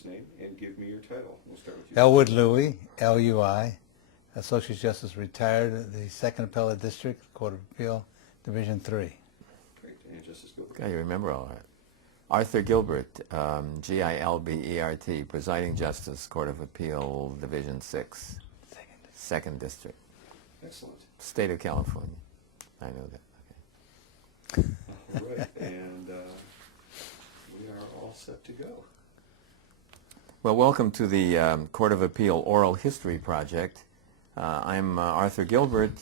last name and give me your title. We'll start with you. Elwood Lui, L-U-I, Associate Justice retired, the Second Appellate District, Court of Appeal, Division 3. Great. And Justice Gilbert. Okay, you remember all that. Arthur Gilbert, G-I-L-B-E-R-T, Presiding Justice, Court of Appeal, Division 6, Second District. Excellent. State of California. I know that. Okay. All right. And we are all set to go. Well, welcome to the Court of Appeal Oral History Project. I'm Arthur Gilbert,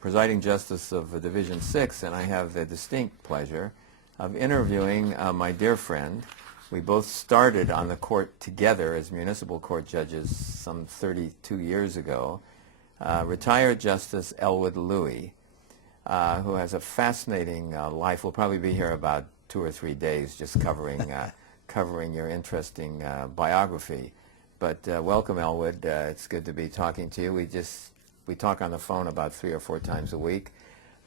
Presiding Justice of Division 6, and I have the distinct pleasure of interviewing my dear friend. We both started on the court together as municipal court judges some 32 years ago. Retired Justice Elwood Lui, who has a fascinating life. We'll probably be here about 2 or 3 days just covering covering your interesting biography. But welcome, Elwood. It's good to be talking to you. We talk on the phone about 3 or 4 times a week.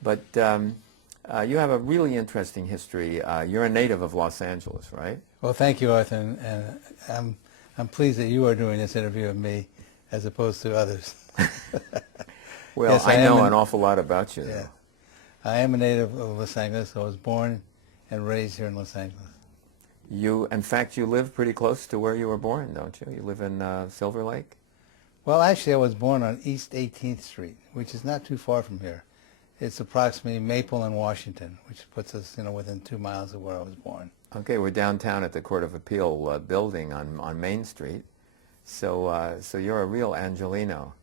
But you have a really interesting history. You're a native of Los Angeles, right? Well, thank you, Arthur, and I'm pleased that you are doing this interview with me as opposed to others. Well, yes, I know an awful lot about you. Yeah. I am a native of Los Angeles. I was born and raised here in Los Angeles. In fact, you live pretty close to where you were born, don't you? You live in Silver Lake? Well, actually, I was born on East 18th Street, which is not too far from here. It's approximately Maple and Washington, which puts us, within 2 miles of where I was born. Okay, we're downtown at the Court of Appeal building on Main Street. So, so you're a real Angelino.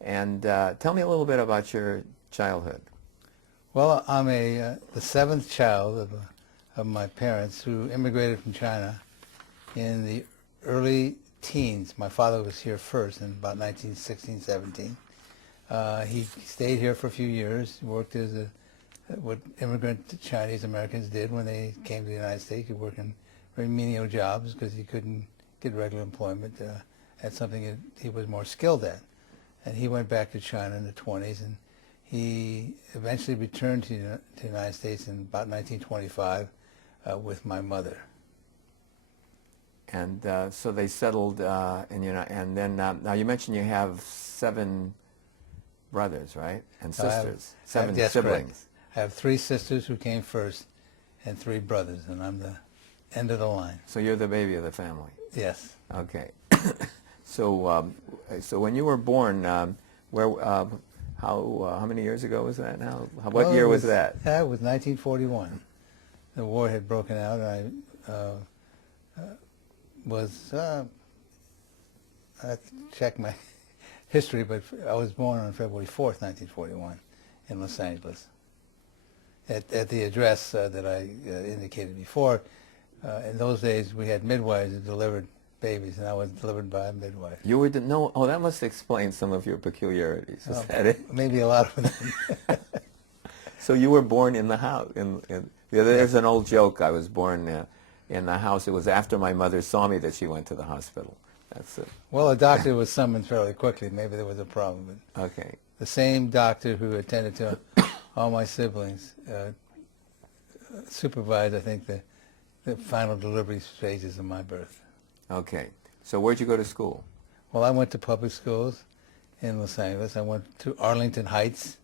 And tell me a little bit about your childhood. Well, I'm the 7th child of my parents who immigrated from China in the early teens. My father was here first in about 1916, 17. He stayed here for a few years, worked as what immigrant Chinese Americans did when they came to the United States. He worked in very menial jobs because he couldn't get regular employment at something that he was more skilled at. And he went back to China in the 20s, and he eventually returned to the United States in about 1925 with my mother. And so they settled and then now you mentioned you have 7 brothers, right? And sisters. 7 yes, siblings. correct. I have 3 sisters who came first and 3 brothers, and I'm the end of the line. So you're the baby of the family. Yes. Okay. So so when you were born, how many years ago was that now? What year was that? That was 1941. The war had broken out, and I was, I have to check my history, but I was born on February 4th, 1941 in Los Angeles. At the address that I indicated before. In those days, we had midwives that delivered babies, and I was delivered by a midwife. You were no. Oh, that must explain some of your peculiarities. Is that it? Maybe a lot of them. So you were born in the house. There's an old joke. I was born in the house. It was after my mother saw me that she went to the hospital. That's it. Well, a doctor was summoned fairly quickly. Maybe there was a problem. But okay. the same doctor who attended to all my siblings supervised, I think, the final delivery phases of my birth. Okay. So where'd you go to school? Well, I went to public schools in Los Angeles. I went to Arlington Heights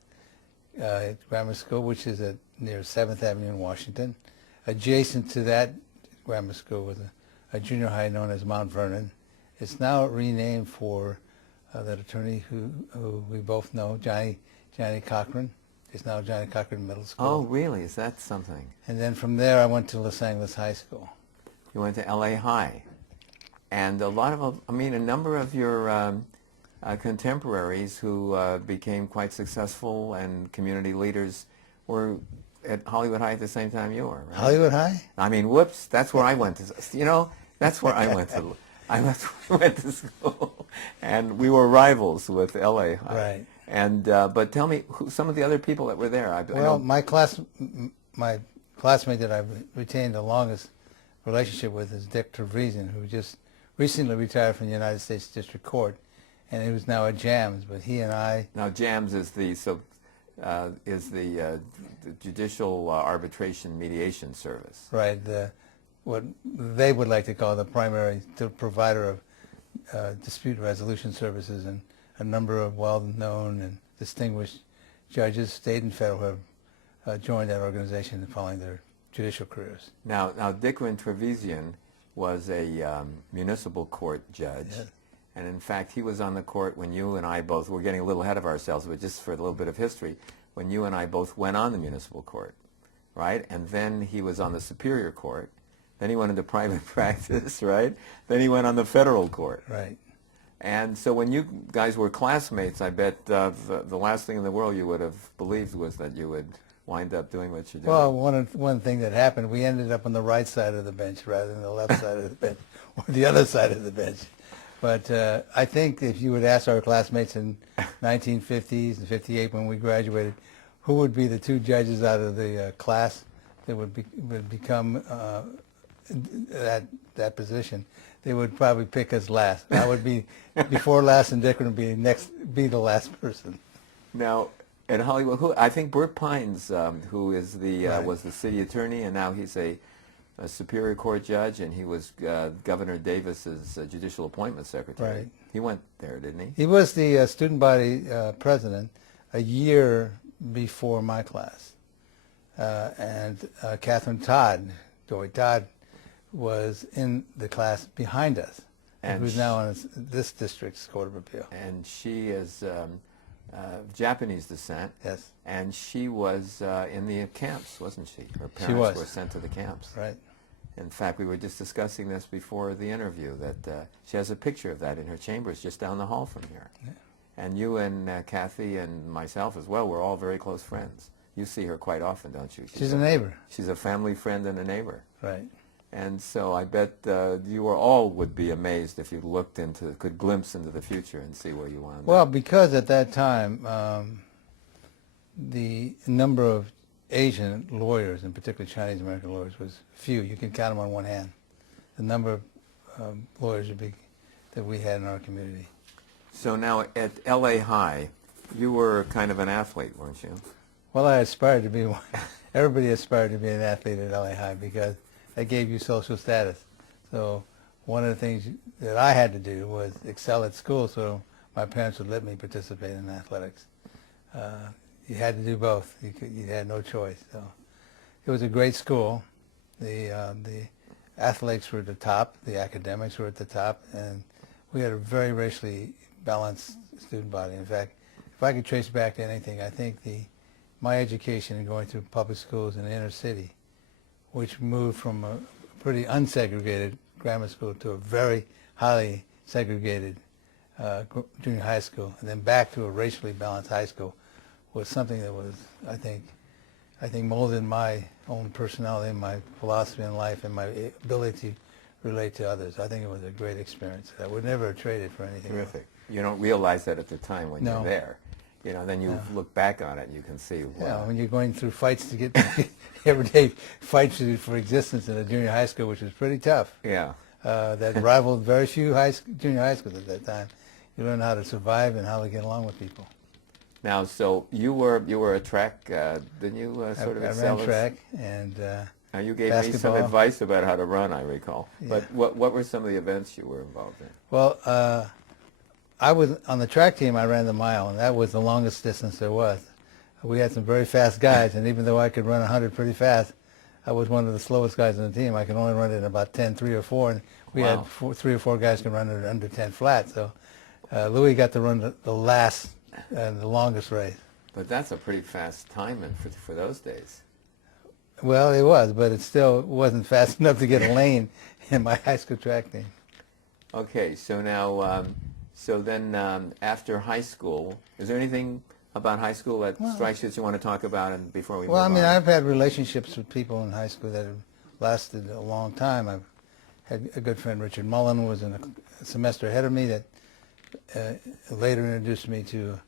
Grammar School, which is near 7th Avenue in Washington. Adjacent to that grammar school was a junior high known as Mount Vernon. It's now renamed for that attorney who we both know, Johnny Cochran. It's now Johnny Cochran Middle School. Oh, really? Is that something? And then from there, I went to Los Angeles High School. You went to LA High. And a number of your contemporaries who became quite successful and community leaders were at Hollywood High at the same time you were, right? Hollywood High? I mean, whoops, that's where I went to, that's where I went to. I went to school, and we were rivals with LA High. Right. And but tell me some of the other people that were there. Well, my classmate that I've retained the longest relationship with is Dick Trevisan, who just recently retired from the United States District Court, and he was now at JAMS. But he and I now JAMS is the Judicial Arbitration Mediation Service. Right. what they would like to call the primary provider of dispute resolution services, and a number of well-known and distinguished judges, state and federal, have joined that organization following their judicial careers. Now Dickren Trevisian was a municipal court judge. Yes. And in fact, he was on the court when you and I both, we're getting a little ahead of ourselves, but just for a little bit of history, when you and I both went on the municipal court, right? And then he was on the Superior Court. Then he went into private practice, right? Then he went on the federal court. Right. And so when you guys were classmates, I bet the last thing in the world you would have believed was that you would wind up doing what you're doing. Well, one thing that happened, we ended up on the right side of the bench rather than the left side of the bench, or the other side of the bench. But I think if you would ask our classmates in 1950s and 58 when we graduated, who would be the two judges out of the class that would become that position, they would probably pick us last. I would be before last, and Dickren would be the last person. Now, in Hollywood, I think Burt Pines, who is Right. was the city attorney, and now he's a Superior Court judge, and he was Governor Davis's judicial appointment secretary. Right. He went there, didn't he? He was the student body president a year before my class. And Catherine Todd, Joey Todd, was in the class behind us, And who's now on this district's Court of Appeal. And she is Japanese descent. Yes. And she was in the camps, wasn't she? Her She parents was. were sent to the camps. Right. In fact, we were just discussing this before the interview, that she has a picture of that in her chambers just down the hall from here. Yeah. And you and Kathy and myself as well, we're all very close friends. You see her quite often, don't you? She's a neighbor. She's a family friend and a neighbor. Right. And so I bet you all would be amazed if you looked could glimpse into the future and see where you wound up. Well, because at that time, the number of Asian lawyers, and particularly Chinese American lawyers, was few. You can count them on one hand. The number of lawyers that we had in our community. So now at LA High, you were kind of an athlete, weren't you? Well, I aspired to be one. Everybody aspired to be an athlete at LA High because that gave you social status. So one of the things that I had to do was excel at school, so my parents would let me participate in athletics. You had to do both. You had no choice. So it was a great school. The athletics were at the top. The academics were at the top, and we had a very racially balanced student body. In fact, if I could trace back to anything, I think my education and going through public schools in the inner city, which moved from a pretty unsegregated grammar school to a very highly segregated junior high school, and then back to a racially balanced high school, was something that was, I think molded my own personality and my philosophy in life and my ability to relate to others. I think it was a great experience. I would never have traded for anything else. Terrific. You don't realize that at the time when No. you're there. You know, then you look back on it and you can see, wow. Yeah, when you're going through fights to get everyday fights for existence in a junior high school, which was pretty tough. Yeah. That rivaled very few junior high schools at that time. You learn how to survive and how to get along with people. Now, so you were a track, didn't you sort of I excel? ran track and Now you gave me some basketball. advice about how to run, I recall. Yeah. But what were some of the events you were involved in? Well, I was on the track team. I ran the mile, and that was the longest distance there was. We had some very fast guys, and even though I could run 100 pretty fast, I was one of the slowest guys on the team. I could only run it in about 10.3 or 4, and we Wow. had 3 or 4 guys can run it under 10 flat. So Louis got to run the last and the longest race. But that's a pretty fast time for those days. Well, it was, but it still wasn't fast enough to get a lane in my high school track team. Okay, so now, then after high school, is there anything about high school that strikes you that you want to talk about and before we Well, I move mean, on? I've had relationships with people in high school that have lasted a long time. I've had a good friend, Richard Mullen, who was in a semester ahead of me that later introduced me to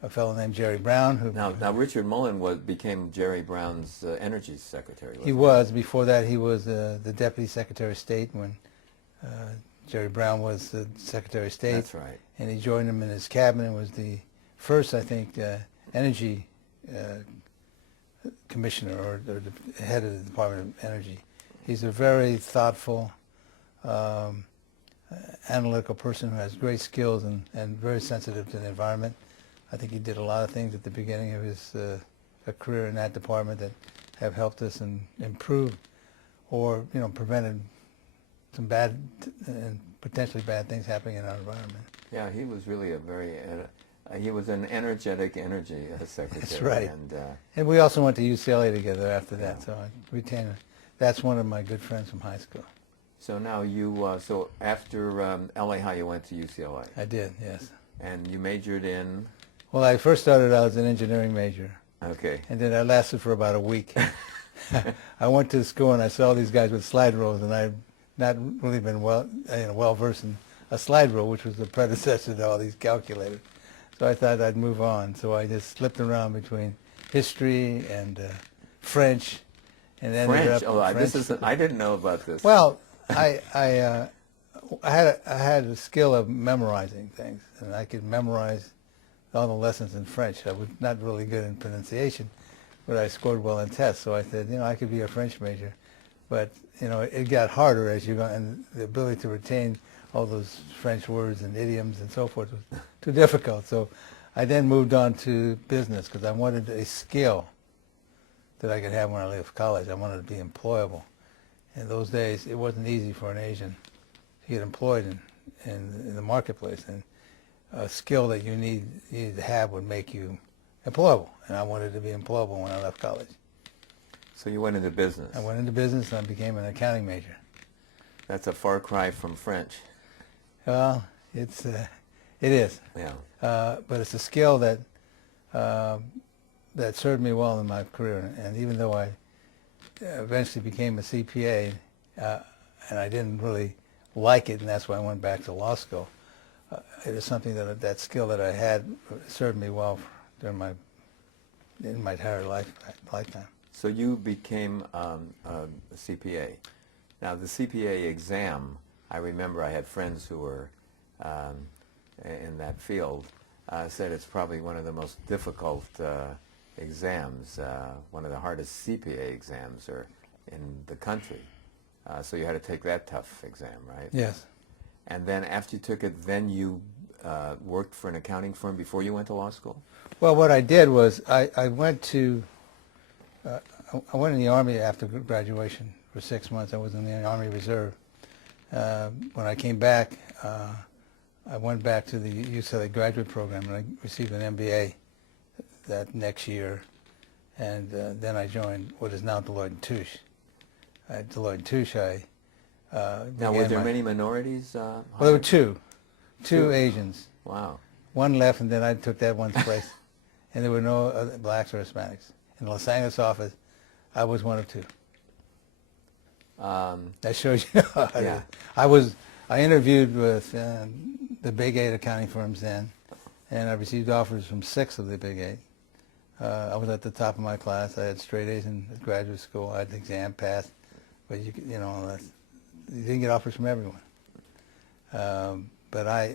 a fellow named Jerry Brown. Who Now Richard Mullen became Jerry Brown's energy secretary. he was. Before that, he was the Deputy Secretary of State when Jerry Brown was the Secretary of State. That's right. And he joined him in his cabinet and was the first, I think, energy commissioner or the head of the Department of Energy. He's a very thoughtful, analytical person who has great skills and very sensitive to the environment. I think he did a lot of things at the beginning of his career in that department that have helped us and improved or, you know, prevented some bad and potentially bad things happening in our environment. Yeah, he was really a very, he was an energetic energy secretary. That's right. And And we also went to UCLA together after that, Yeah. so I retained. That's one of my good friends from high school. so now you, so after LA High, you went to UCLA. I did, yes. And you majored in, Well, I first started out as an engineering major, okay. and then I lasted for about a week. I went to school and I saw these guys with slide rules, and I'd not really been well versed in a slide rule, which was the predecessor to all these calculators. So I thought I'd move on. So I just slipped around between history and French, and then French, this is, I didn't know about this. Well, I had a skill of memorizing things, and I could memorize all the lessons in French. I was not really good in pronunciation, but I scored well in tests. So I said, you know, I could be a French major. But, you know, it got harder as you go, and the ability to retain all those French words and idioms and so forth was too difficult. So I then moved on to business because I wanted a skill that I could have when I left college. I wanted to be employable. In those days, it wasn't easy for an Asian to get employed in the marketplace, and a skill that you needed to have would make you employable, and I wanted to be employable when I left college. So you went into business. I went into business and I became an accounting major. That's a far cry from French. Well, it is, Yeah. but it's a skill that that served me well in my career, and even though I eventually became a CPA, and I didn't really like it, and that's why I went back to law school. It is something that skill that I had served me well during in my entire lifetime. So you became a CPA. Now the CPA exam, I remember I had friends who were in that field, said it's probably one of the most difficult exams, one of the hardest CPA exams in the country. So you had to take that tough exam, right? Yes. And then after you took it, then you worked for an accounting firm before you went to law school? Well, what I did was I went to I went in the Army after graduation for 6 months. I was in the Army Reserve. When I came back, I went back to the UCLA graduate program, and I received an MBA that next year. And then I joined what is now Deloitte & Touche. At Deloitte & Touche, Now, were there many minorities? Well, there were two Asians. Wow. One left, and then I took that one's place. And there were no other blacks or Hispanics. In the Los Angeles office, I was one of two. That shows you how it Yeah. is. I interviewed with the Big 8 accounting firms then, and I received offers from 6 of the Big 8. I was at the top of my class. I had straight A's in graduate school. I had the exam passed, but you didn't get offers from everyone. But I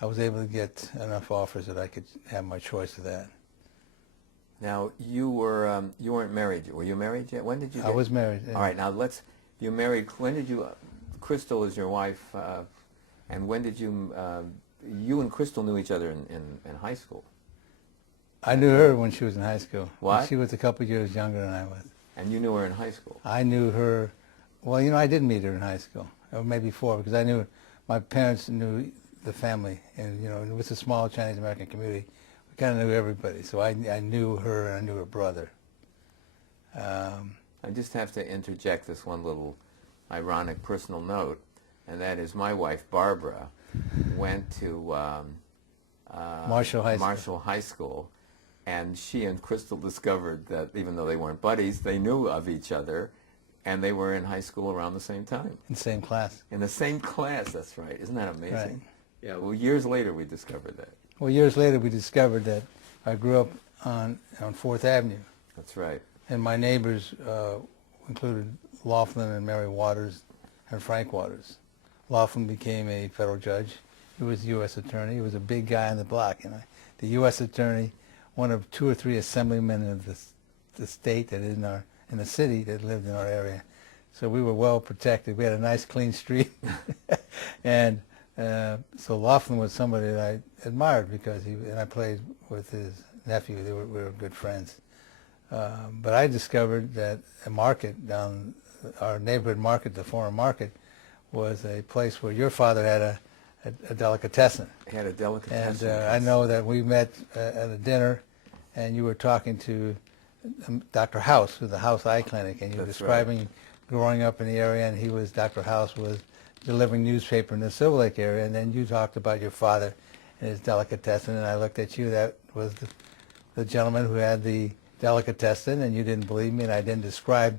was able to get enough offers that I could have my choice of that. Now, you weren't married. Were you married yet? When did you I was married. All right, now you married, when did you, Crystal is your wife, and when did you and Crystal knew each other in high school? I knew her when she was in high school. What? She was a couple of years younger than I was. And you knew her in high school? I knew her, well, I did meet her in high school, or maybe 4, because I knew my parents knew the family, and it was a small Chinese American community. We kind of knew everybody, so I knew her and I knew her brother. I just have to interject this one little ironic personal note, and that is my wife, Barbara, went to Marshall High School, and she and Crystal discovered that even though they weren't buddies, they knew of each other, and they were in high school around the same time. In the same class. In the same class, that's right. Isn't that amazing? Right. Yeah, well, years later we discovered that. Well, years later we discovered that I grew up on 4th Avenue. That's right. And my neighbors included Laughlin and Mary Waters and Frank Waters. Laughlin became a federal judge. He was the U.S. attorney. He was a big guy on the block. The U.S. attorney, one of 2 or 3 assemblymen of the state that in the city that lived in our area. so we were well protected. We had a nice clean street, and so Laughlin was somebody that I admired because and I played with his nephew. We were good friends. But I discovered that a market down our neighborhood market, the Foreign Market, was a place where your father had a delicatessen. He had a delicatessen. And I know that we met at a dinner, and you were talking to Dr. House with the House Eye Clinic, and you were describing growing up in the area, and Dr. House was delivering newspaper in the Silver Lake area, and then you talked about your father and his delicatessen, and I looked at you. That was the gentleman who had the delicatessen, and you didn't believe me, and I didn't describe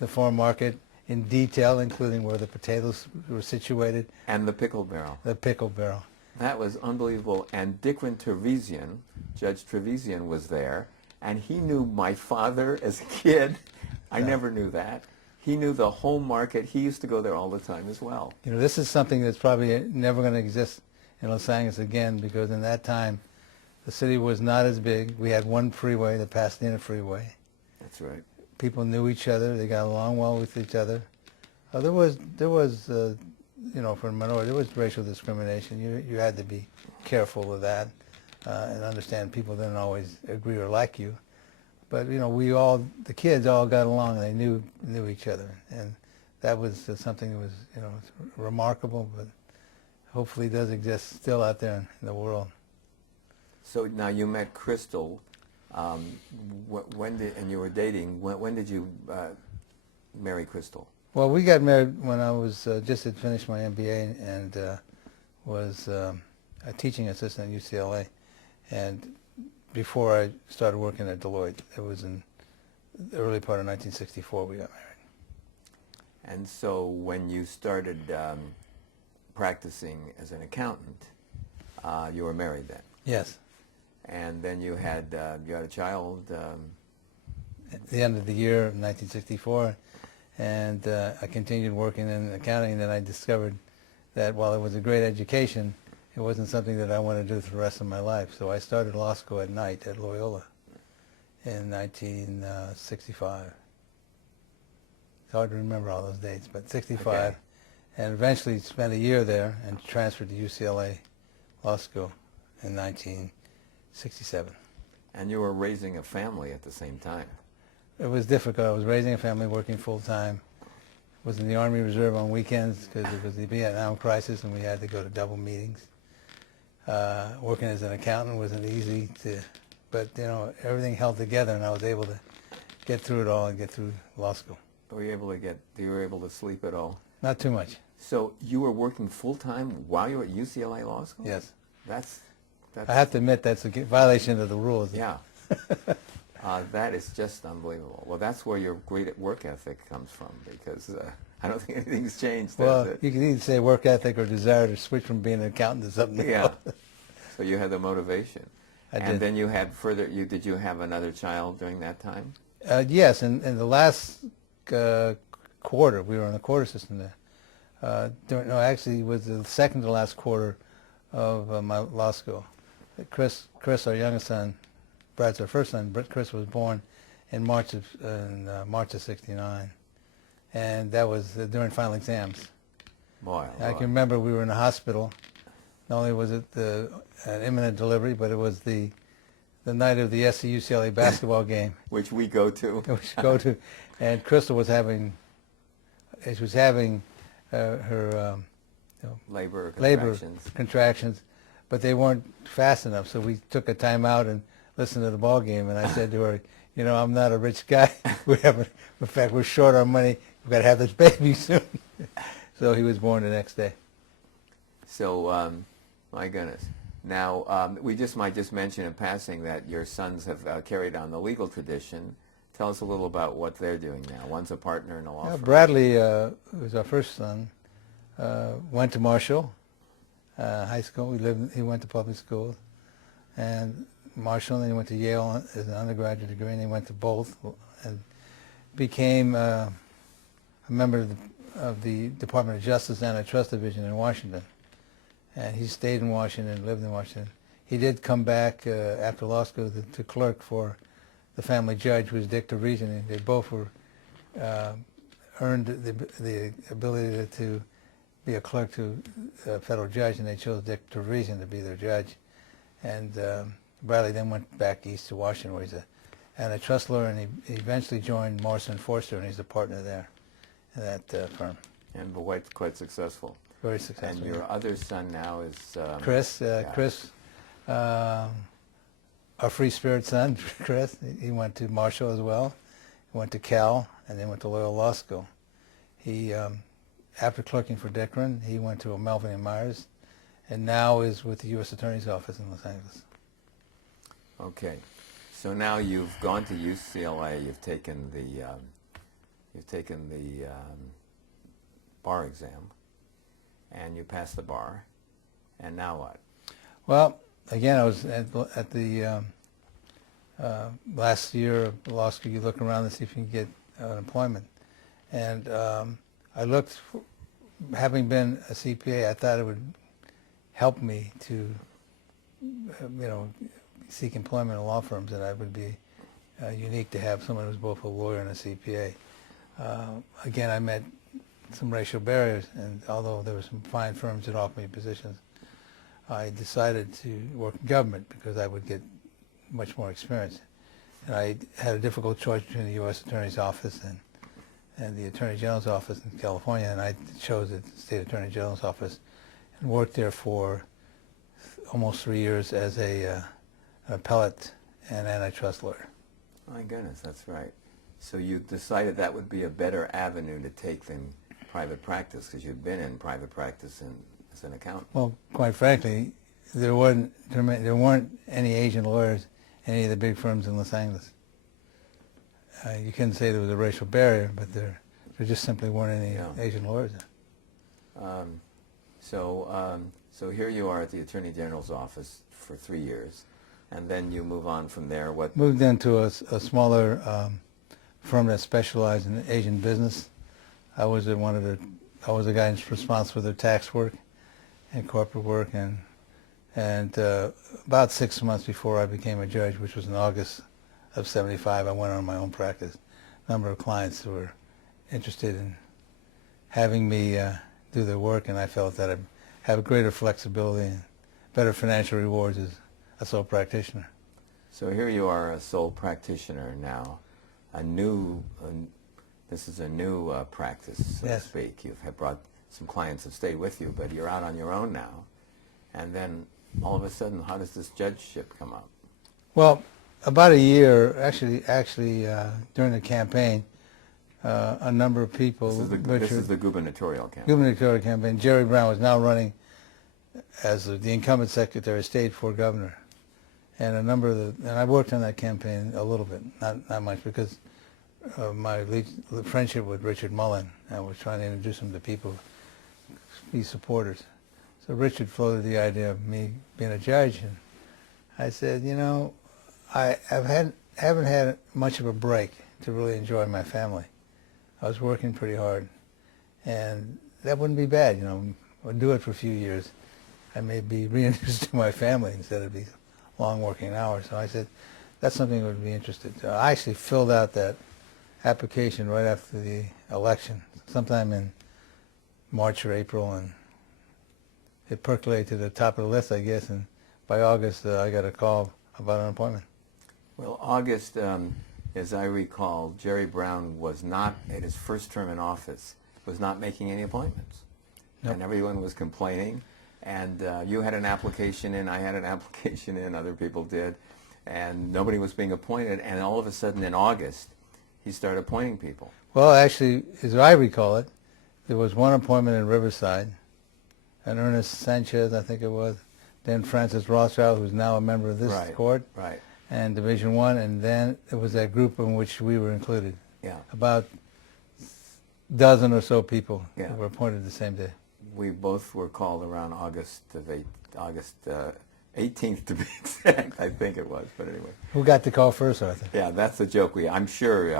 the Foreign Market in detail, including where the potatoes were situated. And the pickle barrel. The pickle barrel. That was unbelievable. And Dickman Trevisian, Judge Trevisian, was there, and he knew my father as a kid. I never knew that. He knew the whole market. He used to go there all the time as well. You know, this is something that's probably never going to exist in Los Angeles again, because in that time, the city was not as big. We had one freeway, the Pasadena Freeway. That's right. People knew each other. They got along well with each other. There was, you know, for a minority, there was racial discrimination. You had to be careful of that and understand people didn't always agree or like you. But you know, the kids all got along. And they knew each other, and that was something that was, you know, remarkable. But hopefully, does exist still out there in the world. So now you met Crystal. And you were dating. When did you marry Crystal? Well, we got married when I was just had finished my MBA and was a teaching assistant at UCLA. And before I started working at Deloitte, it was in the early part of 1964 we got married. And so when you started practicing as an accountant, you were married then? Yes. And then you had a child. At the end of the year of 1964, and I continued working in accounting, and then I discovered that while it was a great education, it wasn't something that I wanted to do for the rest of my life. So I started law school at night at Loyola in 1965. It's hard to remember all those dates, but 65. Okay. And eventually spent a year there and transferred to UCLA Law School in 1967. And you were raising a family at the same time. It was difficult. I was raising a family, working full-time. Was in the Army Reserve on weekends because it was the Vietnam crisis and we had to go to double meetings. Working as an accountant wasn't easy but you know, everything held together and I was able to get through it all and get through law school. Were you able to sleep at all? Not too much. So you were working full-time while you were at UCLA Law School? Yes. That's I have to admit that's a violation of the rules. Yeah. That is just unbelievable. Well, that's where your great work ethic comes from, because I don't think anything's changed. Well, you can either say work ethic or desire to switch from being an accountant to something else. So you had the motivation. I did. And then you had did you have another child during that time? Yes, in the last quarter, we were on the quarter system there. No, actually, it was the second to last quarter of my law school. Chris, our youngest son, Brad's our first son, but Chris was born in March of '69, and that was during final exams. Boy, I can remember we were in the hospital. Not only was it an imminent delivery, but it was the night of the SC UCLA basketball game, which we go to. And Crystal was having her labor contractions, but they weren't fast enough. So we took a time out and listened to the ball game. And I said to her, you know, I'm not a rich guy. In fact, we're short on money. We've got to have this baby soon. So he was born the next day. So, my goodness. Now, we might just mention in passing that your sons have carried on the legal tradition. Tell us a little about what they're doing now. One's a partner in a law firm. Bradley, who was our first son, went to Marshall High School. He went to public school, and Marshall, and then he went to Yale as an undergraduate degree, and he went to both, and became a member of the Department of Justice Antitrust Division in Washington. And he stayed in Washington, lived in Washington. He did come back after law school to clerk for the family judge, who was Dick Trevisian. They both were earned the ability to be a clerk to a federal judge, and they chose Dick Teresian to be their judge. And Bradley then went back east to Washington, where he's an antitrust lawyer, and he eventually joined Morrison Forster, and he's a partner there in that firm. And quite successful. Very successful. And your other son now is Chris. yeah. Chris, our free spirit son, Chris. He went to Marshall as well. He went to Cal, and then went to Loyola Law School. He, after clerking for Dickren, he went to Melvin and Myers, and now is with the U.S. Attorney's Office in Los Angeles. Okay, so now you've gone to UCLA. You've taken the bar exam, and you passed the bar. And now what? Well, again, I was at the last year of law school. You look around to see if you can get employment, and I looked. Having been a CPA, I thought it would help me to, seek employment in law firms, and it would be unique to have someone who's both a lawyer and a CPA. Again, I met some racial barriers, and although there were some fine firms that offered me positions, I decided to work in government because I would get much more experience. And I had a difficult choice between the U.S. Attorney's Office and the Attorney General's Office in California, and I chose the State Attorney General's Office and worked there for almost 3 years as an appellate and antitrust lawyer. My goodness, that's right. So you decided that would be a better avenue to take than private practice, because you'd been in private practice as an accountant. Well, quite frankly, there weren't any Asian lawyers in any of the big firms in Los Angeles. You couldn't say there was a racial barrier, but there just simply weren't any Asian lawyers there. So here you are at the Attorney General's office for 3 years, and then you move on from there. What? Moved into a smaller firm that specialized in Asian business. I was the guy responsible for their tax work and corporate work, and about 6 months before I became a judge, which was in August of '75, I went on my own practice. A number of clients who were interested in having me do their work, and I felt that I'd have greater flexibility and better financial rewards as a sole practitioner. So here you are, a sole practitioner now. This is a new practice, so to speak. You've brought some clients have stayed with you, but you're out on your own now. And then all of a sudden, how does this judgeship come up? Well, about a year, actually, during the campaign, a number of people. This is the gubernatorial campaign. Gubernatorial campaign. Jerry Brown was now running as the incumbent Secretary of State for governor, and and I worked on that campaign a little bit, not much, because my friendship with Richard Mullen. I was trying to introduce him to people, be supporters. So Richard floated the idea of me being a judge, and I said, I haven't had much of a break to really enjoy my family. I was working pretty hard, and that wouldn't be bad, I'll do it for a few years. I may be reintroduced to my family instead of these long working hours. So I said, that's something I would be interested in. I actually filled out that application right after the election, sometime in March or April, and it percolated to the top of the list, I guess, and by August I got a call about an appointment. Well, August, as I recall, Jerry Brown was not, in his first term in office, was not making any appointments. Nope. And everyone was complaining. And you had an application in, I had an application in, other people did, and nobody was being appointed. And all of a sudden in August, he started appointing people. Well, actually, as I recall it, there was one appointment in Riverside, and Ernest Sanchez, I think it was, then Francis Rothschild, who's now a member of this court, and Division I, and then it was that group in which we were included. Yeah. About a dozen or so people that were appointed the same day. We both were called around August 18th to be exact, I think it was, but anyway. Who got the call first, Arthur? Yeah, that's the joke. I'm sure,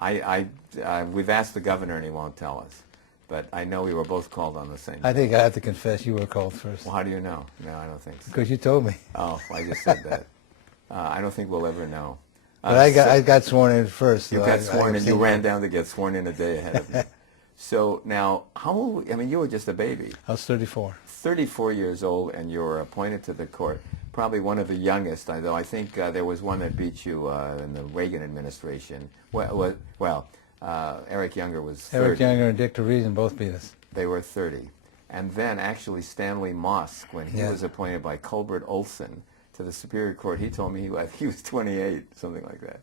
we've asked the governor and he won't tell us, but I know we were both called on the same day. I think I have to confess you were called first. Well, how do you know? No, I don't think so. Because you told me. Oh, I just said that. I don't think we'll ever know. But I got sworn in first. You so got I sworn in. You abstained. ran down to get sworn in a day ahead of me. So now, how old? I mean, you were just a baby. I was 34. 34 years old, and you were appointed to the court. Probably one of the youngest, though. I think there was one that beat you in the Reagan administration. Eric Younger was 30. Eric Younger and Dick DeReason both beat us. They were 30. And then actually Stanley Mosk, when he was appointed by Gilbert Olson to the Superior Court, he told me he was 28, something like that.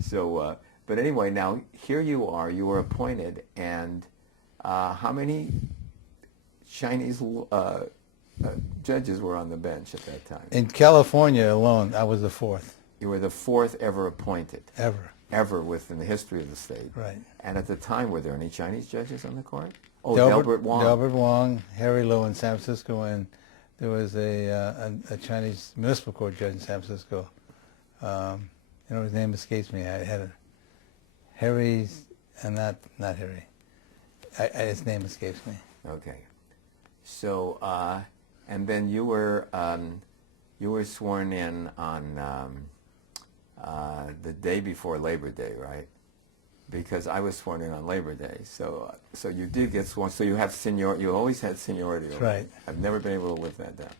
So, but anyway, now here you are. You were appointed, and how many Chinese judges were on the bench at that time? In California alone, I was the fourth. You were the fourth ever appointed. Ever. Within the history of the state. Right. And at the time, were there any Chinese judges on the court? Oh, Delbert Wong. Delbert Wong, Harry Low in San Francisco, and there was a Chinese municipal court judge in San Francisco. His name escapes me. I had a Harry's, and not Harry. His name escapes me. Okay. So, and then you were sworn in on the day before Labor Day, right? Because I was sworn in on Labor Day, so you did get sworn. So you have you always had seniority. That's right. I've never been able to live that down.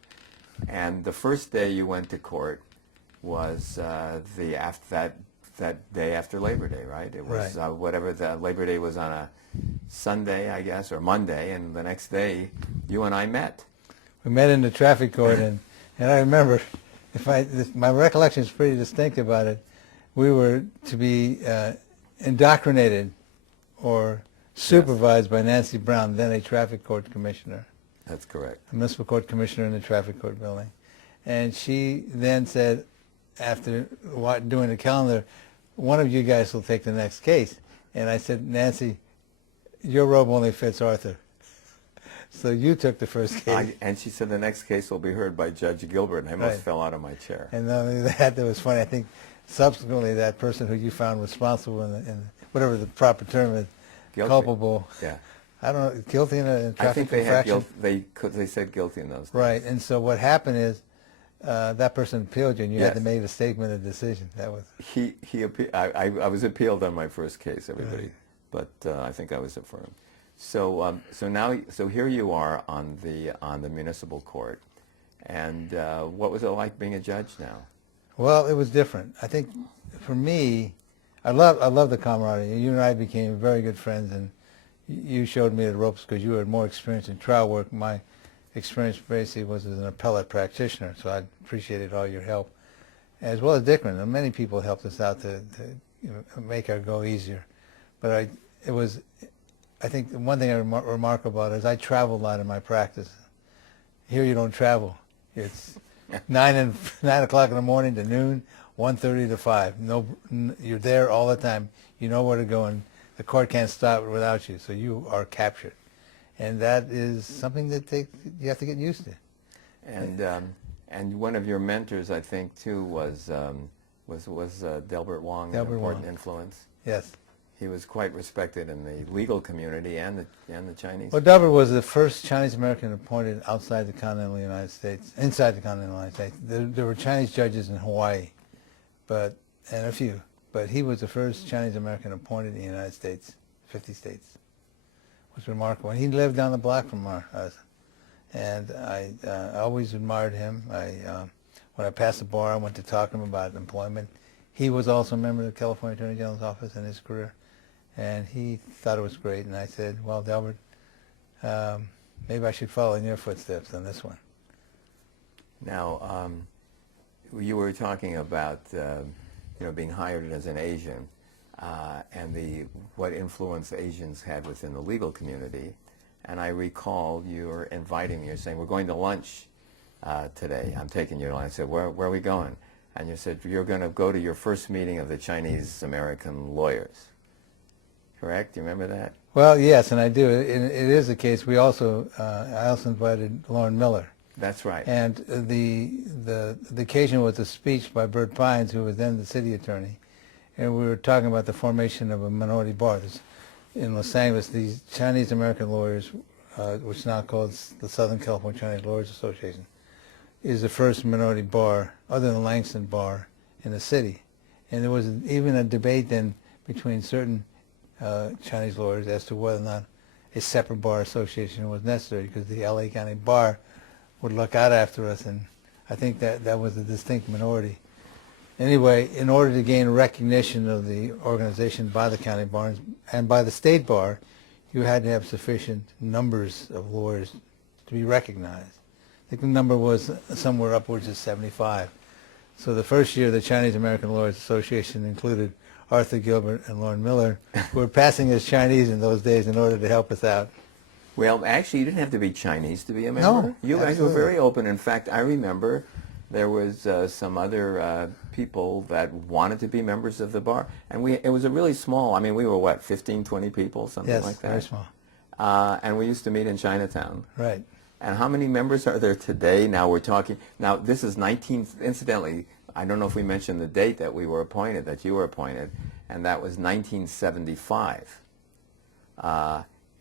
And the first day you went to court was that day after Labor Day, right? It was right. Whatever the Labor Day was on a Sunday, I guess, or Monday, and the next day you and I met. We met in the traffic court, and I remember, my recollection is pretty distinct about it. We were to be indoctrinated or supervised by Nancy Brown, then a traffic court commissioner. That's correct. A municipal court commissioner in the traffic court building. And she then said, after doing the calendar, one of you guys will take the next case. And I said, Nancy, your robe only fits Arthur. So you took the first case. And she said the next case will be heard by Judge Gilbert, and I almost fell out of my chair. And not only that was funny. I think subsequently that person who you found responsible in whatever the proper term is, culpable. Yeah. I don't know, guilty in a traffic I think they infraction. had they said guilty in those days. Right. And so what happened is that person appealed you, and you had to Yes. make a statement of decision. That was I was appealed on my first case, everybody, but I think I was affirmed. So so here you are on the municipal court, and what was it like being a judge now? Well, it was different. I think for me, I love the camaraderie. You and I became very good friends, and you showed me the ropes because you had more experience in trial work. My experience basically was as an appellate practitioner, so I appreciated all your help, as well as Dickman. And many people helped us out to make our go easier. But I think the one thing I remark about is I travel a lot in my practice. Here you don't travel. It's 9 o'clock in the morning to noon, 1:30 to 5. No, you're there all the time. You know where to go, and the court can't stop without you. So you are captured, and that is something that you have to get used to. And one of your mentors, I think, too, was Delbert Wong, an important influence. Yes. He was quite respected in the legal community and the Chinese. Well, Delbert was the first Chinese American appointed outside the continental United States, inside the continental United States. There were Chinese judges in Hawaii, and a few, but he was the first Chinese American appointed in the United States, 50 states. It was remarkable. And he lived down the block from us, and I always admired him. When I passed the bar, I went to talk to him about employment. He was also a member of the California Attorney General's office in his career. And he thought it was great, and I said, well, Delbert, maybe I should follow in your footsteps on this one. Now, you were talking about being hired as an Asian and what influence Asians had within the legal community. And I recall you were inviting me. You're saying, we're going to lunch today. I'm taking you to lunch. I said, where are we going? And you said, you're going to go to your first meeting of the Chinese-American lawyers. Correct? Do you remember that? Well, yes, and I do. It is the case. I also invited Lauren Miller. That's right. And the occasion was a speech by Bert Pines, who was then the city attorney, and we were talking about the formation of a minority bar. In Los Angeles, these Chinese American lawyers, which is now called the Southern California Chinese Lawyers Association, is the first minority bar, other than Langston Bar, in the city. And there was even a debate then between certain Chinese lawyers as to whether or not a separate bar association was necessary, because the LA County Bar would look out after us, and I think that was a distinct minority. Anyway, in order to gain recognition of the organization by the county bar and by the state bar, you had to have sufficient numbers of lawyers to be recognized. I think the number was somewhere upwards of 75. So the first year, the Chinese American Lawyers Association included Arthur Gilbert and Lauren Miller, who were passing as Chinese in those days in order to help us out. Well, actually, you didn't have to be Chinese to be a member. No, you guys absolutely. were very open. In fact, I remember there was some other people that wanted to be members of the bar. And it was a really small, I mean, we were, what, 15, 20 people, something Yes, like that? very small. And we used to meet in Chinatown. Right. And how many members are there today? Now we're talking, now this is incidentally, I don't know if we mentioned the date that we were appointed, that you were appointed, and that was 1975.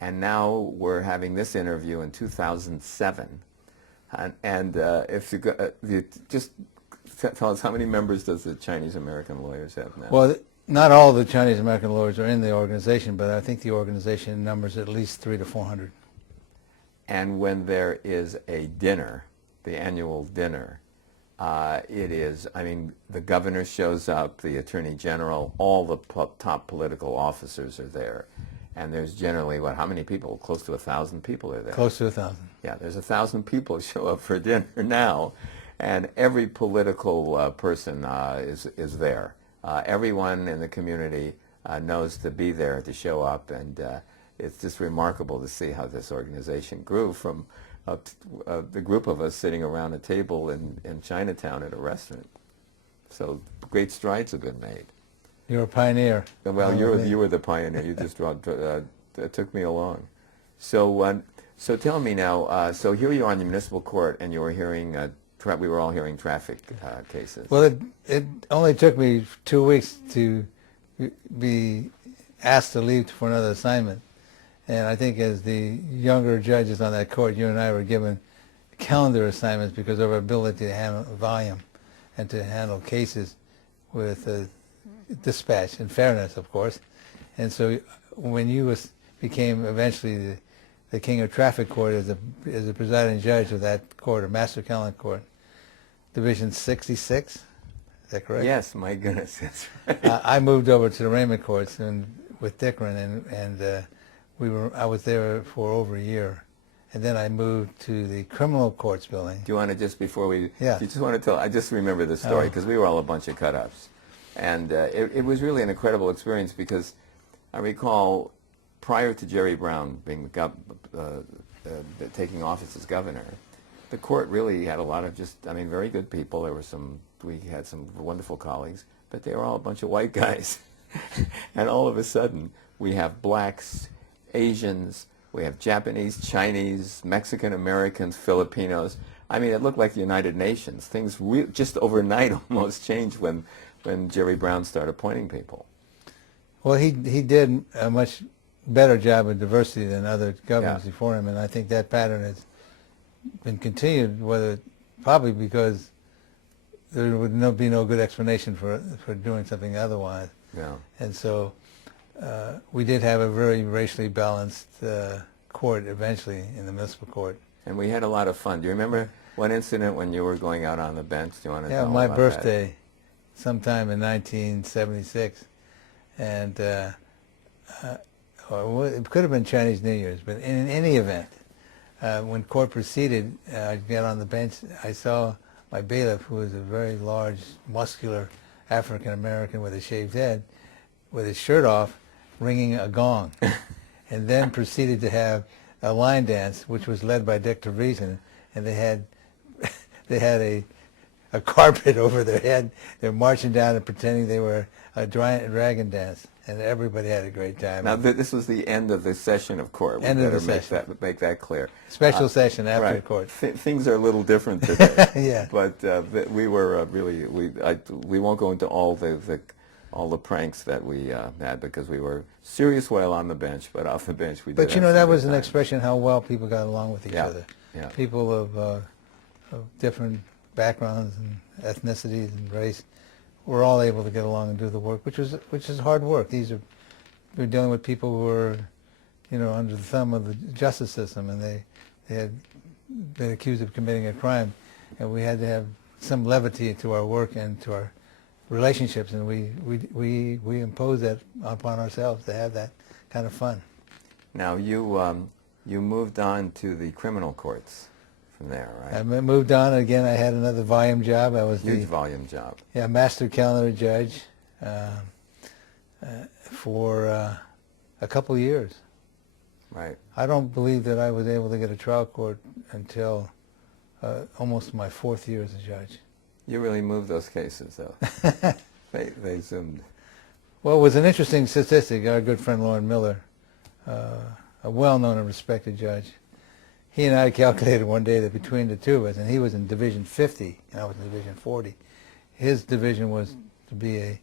And now we're having this interview in 2007. And if you just tell us, how many members does the Chinese American Lawyers have now? Well, not all the Chinese American lawyers are in the organization, but I think the organization numbers at least 300 to 400. And when there is a dinner, the annual dinner, it is, I mean, the governor shows up, the attorney general, all the top political officers are there. And there's generally, what, how many people? Close to 1,000 people are there. Close to 1,000. Yeah, there's 1,000 people show up for dinner now. And every political person is there. Everyone in the community knows to be there, to show up. And it's just remarkable to see how this organization grew from the group of us sitting around a table in Chinatown at a restaurant. So great strides have been made. You're a pioneer. Well, you were the pioneer. You just took me along. So so tell me now. So here you are in the municipal court, and you were hearing. We were all hearing traffic cases. Well, it only took me 2 weeks to be asked to leave for another assignment, and I think as the younger judges on that court, you and I were given calendar assignments because of our ability to handle volume and to handle cases with dispatch and fairness, of course. And so when you became eventually the king of traffic court as a presiding judge of that court, or master calendar court, Division 66, is that correct? Yes, my goodness, that's right. I moved over to the Raymond courts with Dickren, and I was there for over a year. And then I moved to the criminal courts building. Do you want to just, before we, Yeah. do you just want to tell, I just remember the story because we were all a bunch of cut-ups. And it was really an incredible experience because I recall prior to Jerry Brown being taking office as governor, the court really had a lot of very good people. We had some wonderful colleagues, but they were all a bunch of white guys. And all of a sudden, we have blacks, Asians, we have Japanese, Chinese, Mexican Americans, Filipinos. I mean, it looked like the United Nations. Things just overnight almost changed when Jerry Brown started appointing people. Well, he did a much better job of diversity than other governors before him, and I think that pattern has been continued, probably because there would be no good explanation for doing something otherwise. Yeah. And so we did have a very racially balanced court eventually in the municipal court. And we had a lot of fun. Do you remember one incident when you were going out on the bench? Do you want to tell my about birthday, sometime in 1976, and or it could have been Chinese New Year's, but in any event, when court proceeded, I got on the bench. I saw my bailiff, who was a very large, muscular African American with a shaved head, with his shirt off, ringing a gong, and then proceeded to have a line dance, which was led by Dick Trevisan, and they had a carpet over their head. They were marching down and pretending they were a dragon dance, and everybody had a great time. Now, this was the end of the session of court. End of the session. Make that clear. Special session after the court. Things are a little different today. Yeah. But we were really, we won't go into all the pranks that we had because we were serious while on the bench, but off the bench we did. But that was an expression how well people got along with each other. Yeah. People of different backgrounds and ethnicities and race we're all able to get along and do the work, which is hard work. We're dealing with people who are, under the thumb of the justice system, and they had been accused of committing a crime, and we had to have some levity to our work and to our relationships, and we impose that upon ourselves to have that kind of fun. Now you moved on to the criminal courts from there, right? I moved on again. I had another volume job. I was Huge volume job. master calendar judge for a couple of years. Right. I don't believe that I was able to get a trial court until almost my 4th year as a judge. You really moved those cases, though. They zoomed. Well, it was an interesting statistic. Our good friend Lauren Miller, a well-known and respected judge, he and I calculated one day that between the two of us, and he was in Division 50, and I was in Division 40, his division was to be a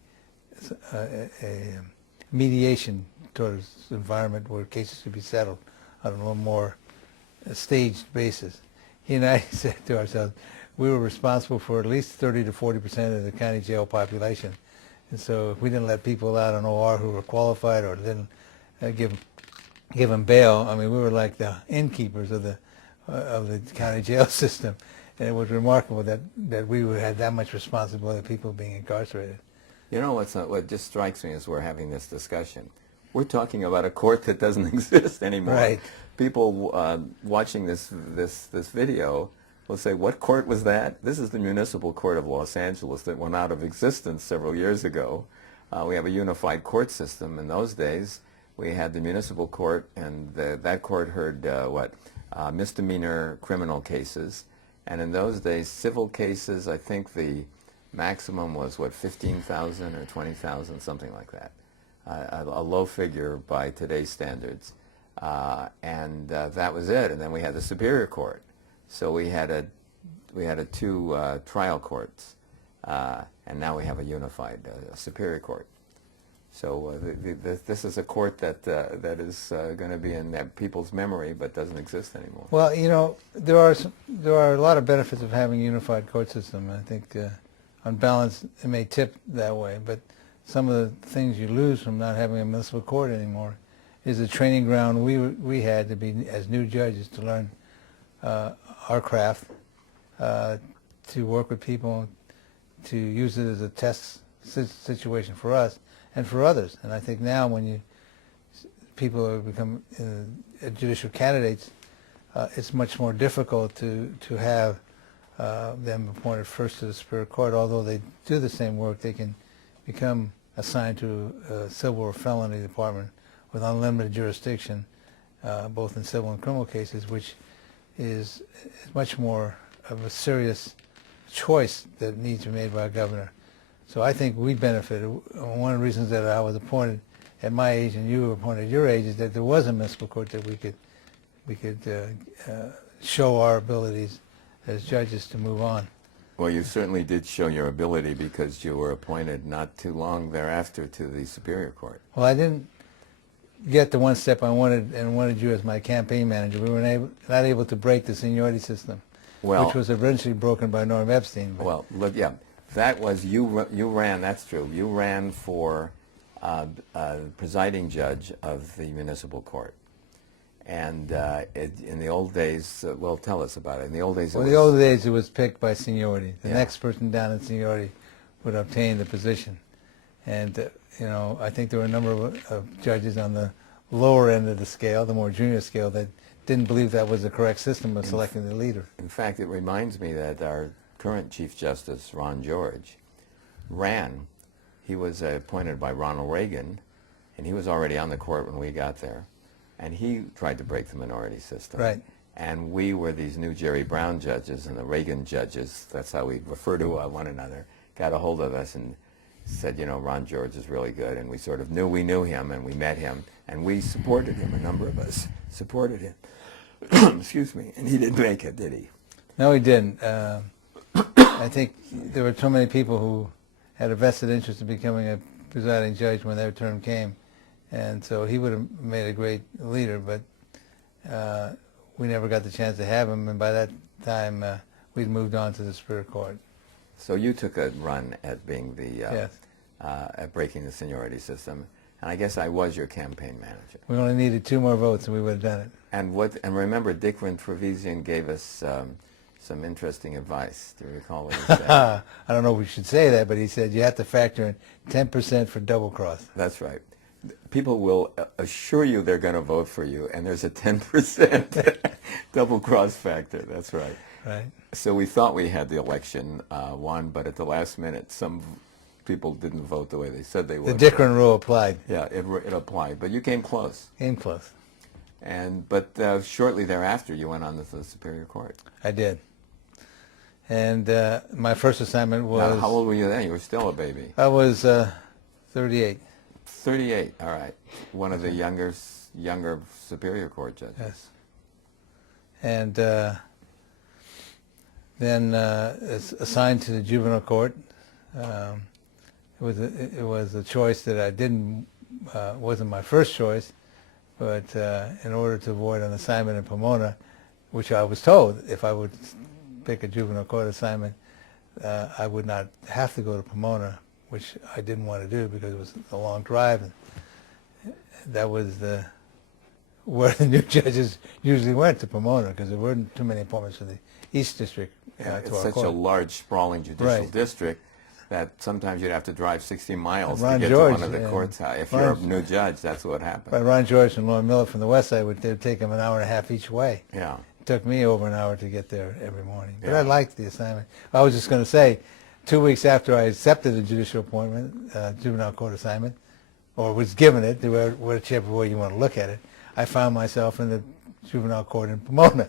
mediation towards environment where cases could be settled on a little more staged basis. He and I said to ourselves, we were responsible for at least 30 to 40% of the county jail population. And so if we didn't let people out on OR who were qualified or didn't give them bail, I mean, we were like the innkeepers of the county jail system. And it was remarkable that we had that much responsibility of people being incarcerated. You know what just strikes me as we're having this discussion? We're talking about a court that doesn't exist anymore. Right. People watching this video will say, what court was that? This is the Municipal Court of Los Angeles that went out of existence several years ago. We have a unified court system. In those days, we had the municipal court, and that court heard misdemeanor criminal cases. And in those days, civil cases, I think the maximum was, 15,000 or 20,000, something like that. A low figure by today's standards. And that was it. And then we had the Superior Court. So we had two trial courts, and now we have a unified Superior Court. So this is a court that is going to be in people's memory, but doesn't exist anymore. Well, there are a lot of benefits of having a unified court system. I think on balance it may tip that way, but some of the things you lose from not having a municipal court anymore is the training ground we had to be as new judges to learn our craft, to work with people, to use it as a test situation for us and for others. And I think now when people have become judicial candidates, it's much more difficult to have them appointed first to the Superior Court. Although they do the same work, they can become assigned to a civil or felony department with unlimited jurisdiction, both in civil and criminal cases, which is much more of a serious choice that needs to be made by a governor. So I think we benefited. One of the reasons that I was appointed at my age and you were appointed at your age is that there was a municipal court that we could show our abilities as judges to move on. Well, you certainly did show your ability because you were appointed not too long thereafter to the Superior Court. Well, I didn't get the one step I wanted and wanted you as my campaign manager. We were not able to break the seniority system, which was eventually broken by Norm Epstein. Well, look, yeah, that was, you ran, that's true, you ran for presiding judge of the municipal court. And in the old days, well, tell us about it. In the old days, it was picked by seniority. The next person down in seniority would obtain the position. And I think there were a number of judges on the lower end of the scale, the more junior scale, that didn't believe that was the correct system of selecting the leader. In fact, it reminds me that our current Chief Justice, Ron George, ran. He was appointed by Ronald Reagan, and he was already on the court when we got there. And he tried to break the minority system. Right. And we were these new Jerry Brown judges, and the Reagan judges, that's how we refer to one another, got a hold of us and said, Ron George is really good. And we sort of knew we knew him, and we met him, and we supported him. A number of us supported him. Excuse me. And he didn't make it, did he? No, he didn't. I think there were so many people who had a vested interest in becoming a presiding judge when their term came. And so he would have made a great leader, but we never got the chance to have him. And by that time, we'd moved on to the Superior Court. So you took a run at being the Yes. at breaking the seniority system, and I guess I was your campaign manager. We only needed 2 more votes and we would have done it. And remember, Dick Van Trevisan gave us some interesting advice. Do you recall what he said? I don't know if we should say that, but he said you have to factor in 10% for double cross. That's right. People will assure you they're going to vote for you, and there's a 10% double cross factor. That's right. Right. So we thought we had the election won, but at the last minute, some people didn't vote the way they said they would. The Dickren rule applied. Yeah, it applied, but you came close. Came close. But shortly thereafter, you went on to the Superior Court. I did. And my first assignment was... Now, how old were you then? You were still a baby. I was 38. 38. All right. One of the younger Superior Court judges. Yes. And then assigned to the Juvenile Court. It was a choice that I didn't wasn't my first choice, but in order to avoid an assignment in Pomona, which I was told if I would pick a Juvenile Court assignment, I would not have to go to Pomona, which I didn't want to do because it was a long drive, and that was where the new judges usually went, to Pomona, because there weren't too many appointments in the East District. It's to our such court. a large, sprawling judicial Right. district that sometimes you'd have to drive 60 miles Ron to get George, to one of the yeah. courts. If Ron- you're a new judge, that's what happens. But Ron George and Lauren Miller from the West Side they'd take them an hour and a half each way. Yeah. It took me over an hour to get there every morning. But Yeah. I liked the assignment. I was just going to say, 2 weeks after I accepted a judicial appointment, Juvenile Court assignment, or was given it, whichever way you want to look at it, I found myself in the Juvenile Court in Pomona.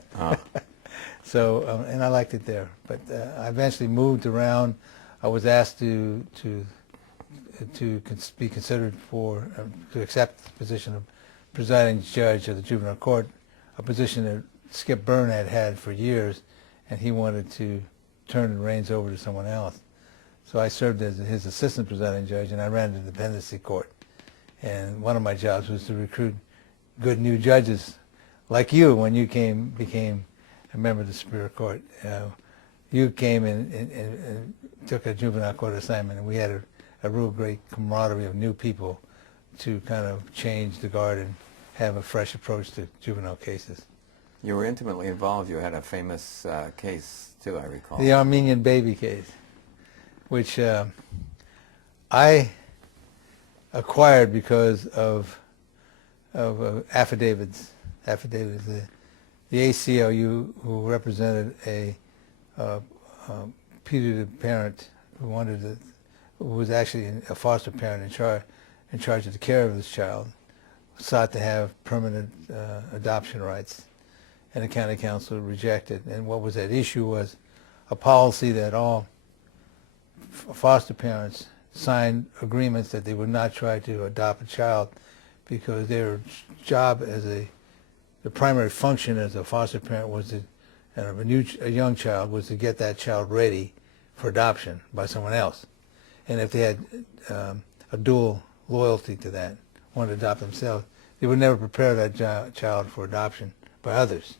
So, and I liked it there. But I eventually moved around. I was asked to be considered to accept the position of presiding judge of the Juvenile Court, a position that Skip Byrne had for years, and he wanted to turn the reins over to someone else. So I served as his assistant presiding judge, and I ran the dependency court. And one of my jobs was to recruit good new judges, like you, when you became a member of the Superior Court. You came and took a Juvenile Court assignment, and we had a real great camaraderie of new people to kind of change the guard and have a fresh approach to juvenile cases. You were intimately involved. You had a famous case, too, I recall. The Armenian baby case, which I acquired because of affidavits. The ACLU, who represented a putative parent who was actually a foster parent in charge of the care of this child, sought to have permanent adoption rights, and the county council rejected. And what was at issue was a policy that all foster parents signed agreements that they would not try to adopt a child because their job the primary function as a foster parent was a young child was to get that child ready for adoption by someone else. And if they had a dual loyalty to that, wanted to adopt themselves, they would never prepare that child for adoption by others.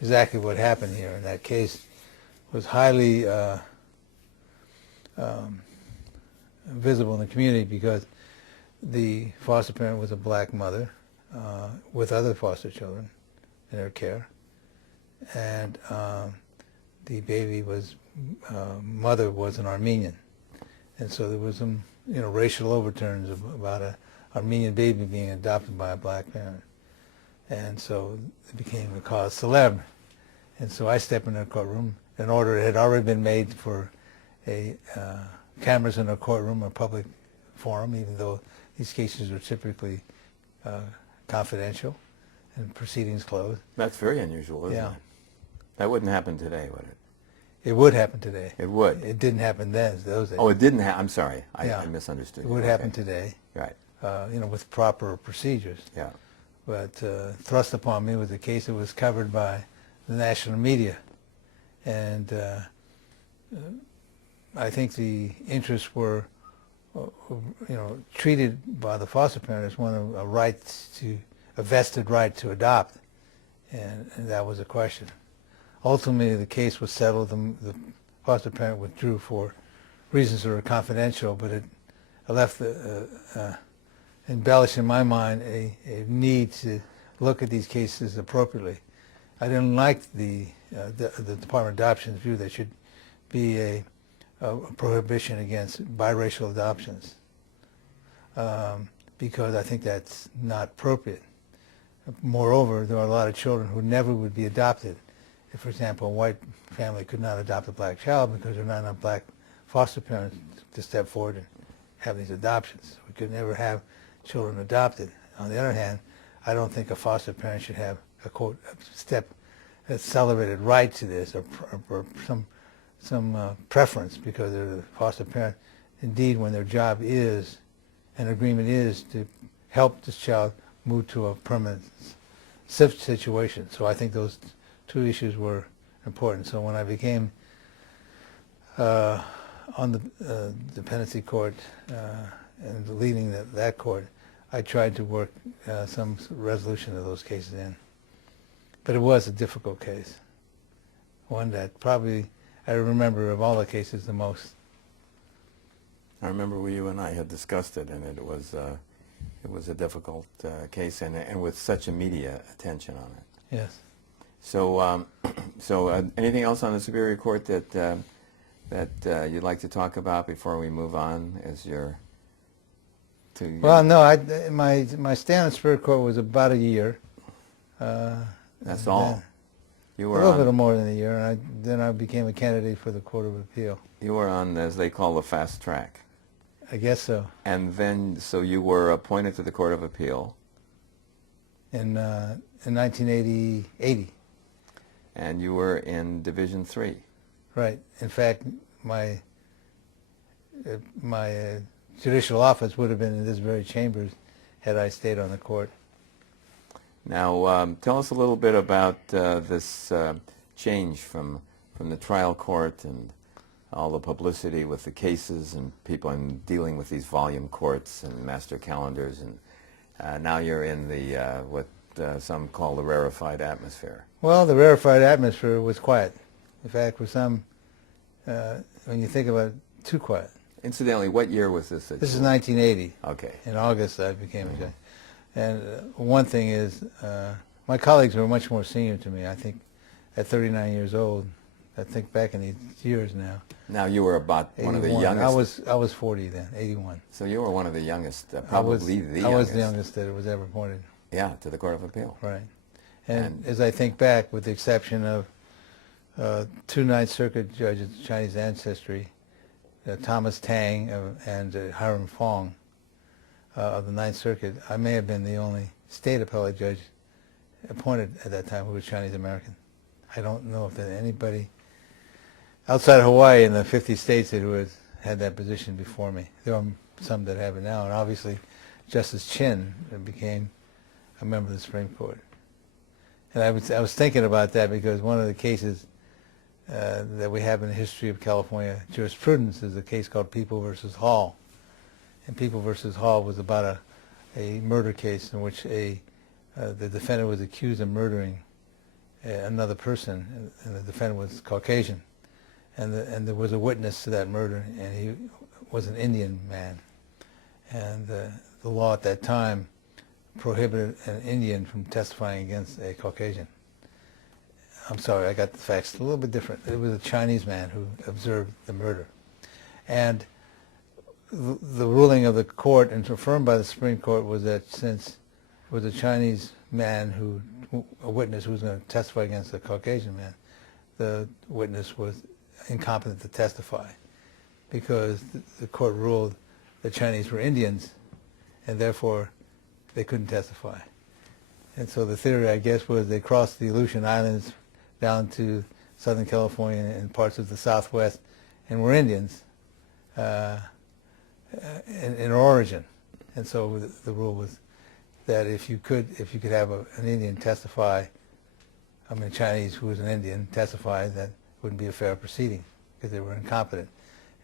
Exactly what happened here in that case was highly visible in the community because the foster parent was a black mother with other foster children in her care, and the baby mother was an Armenian, and so there was some racial overtones about an Armenian baby being adopted by a black parent, and so it became a cause célèbre. And so I stepped in the courtroom. An order had already been made for cameras in a courtroom, a public forum, even though these cases are typically confidential and proceedings closed. That's very unusual, isn't it? That wouldn't happen today, would it? It would happen today. It would. It didn't happen then, those days. Oh, it didn't happen. I'm sorry. Yeah. I misunderstood. It would you. happen Okay. today, Right. with proper procedures. Yeah. But thrust upon me was a case that was covered by the national media. And I think the interests were, treated by the foster parent as one of a vested right to adopt, and that was a question. Ultimately, the case was settled. The foster parent withdrew for reasons that are confidential, but it left embellished in my mind a need to look at these cases appropriately. I didn't like the Department of Adoption's view that should be a prohibition against biracial adoptions, because I think that's not appropriate. Moreover, there are a lot of children who never would be adopted. If, for example, a white family could not adopt a black child because there are not enough black foster parents to step forward and have these adoptions. We could never have children adopted. On the other hand, I don't think a foster parent should have a quote accelerated right to this or some preference because they're the foster parent. Indeed, when their job is, an agreement is to help this child move to a permanent situation. So I think those two issues were important. So when I became on the dependency court and leading that court, I tried to work some resolution of those cases in. But it was a difficult case, one that probably I remember of all the cases the most. I remember you and I had discussed it, and it was a difficult case, and with such a media attention on it. Yes. So, anything else on the Superior Court that you'd like to talk about before we move on? Well, no. My stay on the Superior Court was about a year. That's all. You were a little bit more than a year, and then I became a candidate for the Court of Appeal. You were on, as they call, the fast track. I guess so. And then, so you were appointed to the Court of Appeal in 1980. And you were in Division 3. Right. In fact, my judicial office would have been in this very chambers had I stayed on the court. Now, tell us a little bit about this change from the trial court and all the publicity with the cases and people and dealing with these volume courts and master calendars, and now you're in the what some call the rarefied atmosphere. Well, the rarefied atmosphere was quiet. In fact, for some, when you think about it, too quiet. Incidentally, what year was this? This is 1980. Okay. In August, I became a judge. And one thing is, my colleagues were much more senior to me. I think at 39 years old, I think back in these years now. Now you were about 81. One of the youngest. I was 40 then, 81. So you were one of the youngest, probably the youngest. I was the youngest that was ever appointed. Yeah, to the Court of Appeal. Right. And as I think back, with the exception of two Ninth Circuit judges of Chinese ancestry, Thomas Tang and Hiram Fong of the Ninth Circuit, I may have been the only state appellate judge appointed at that time who was Chinese American. I don't know if there's anybody outside of Hawaii in the 50 states who had that position before me. There are some that have it now, and obviously Justice Chin became a member of the Supreme Court. And I was thinking about that because one of the cases that we have in the history of California jurisprudence is a case called People versus Hall. And People versus Hall was about a murder case in which the defendant was accused of murdering another person, and the defendant was Caucasian. And there was a witness to that murder, and he was an Indian man. And the law at that time prohibited an Indian from testifying against a Caucasian. I'm sorry, I got the facts a little bit different. It was a Chinese man who observed the murder. And the ruling of the court, and affirmed by the Supreme Court, was that since it was a Chinese man a witness who was going to testify against a Caucasian man, the witness was incompetent to testify because the court ruled the Chinese were Indians, and therefore they couldn't testify. And so the theory, I guess, was they crossed the Aleutian Islands down to Southern California and parts of the Southwest, and were Indians in origin. And so the rule was that if you could have an Indian testify, Chinese who was an Indian testify, that wouldn't be a fair proceeding because they were incompetent.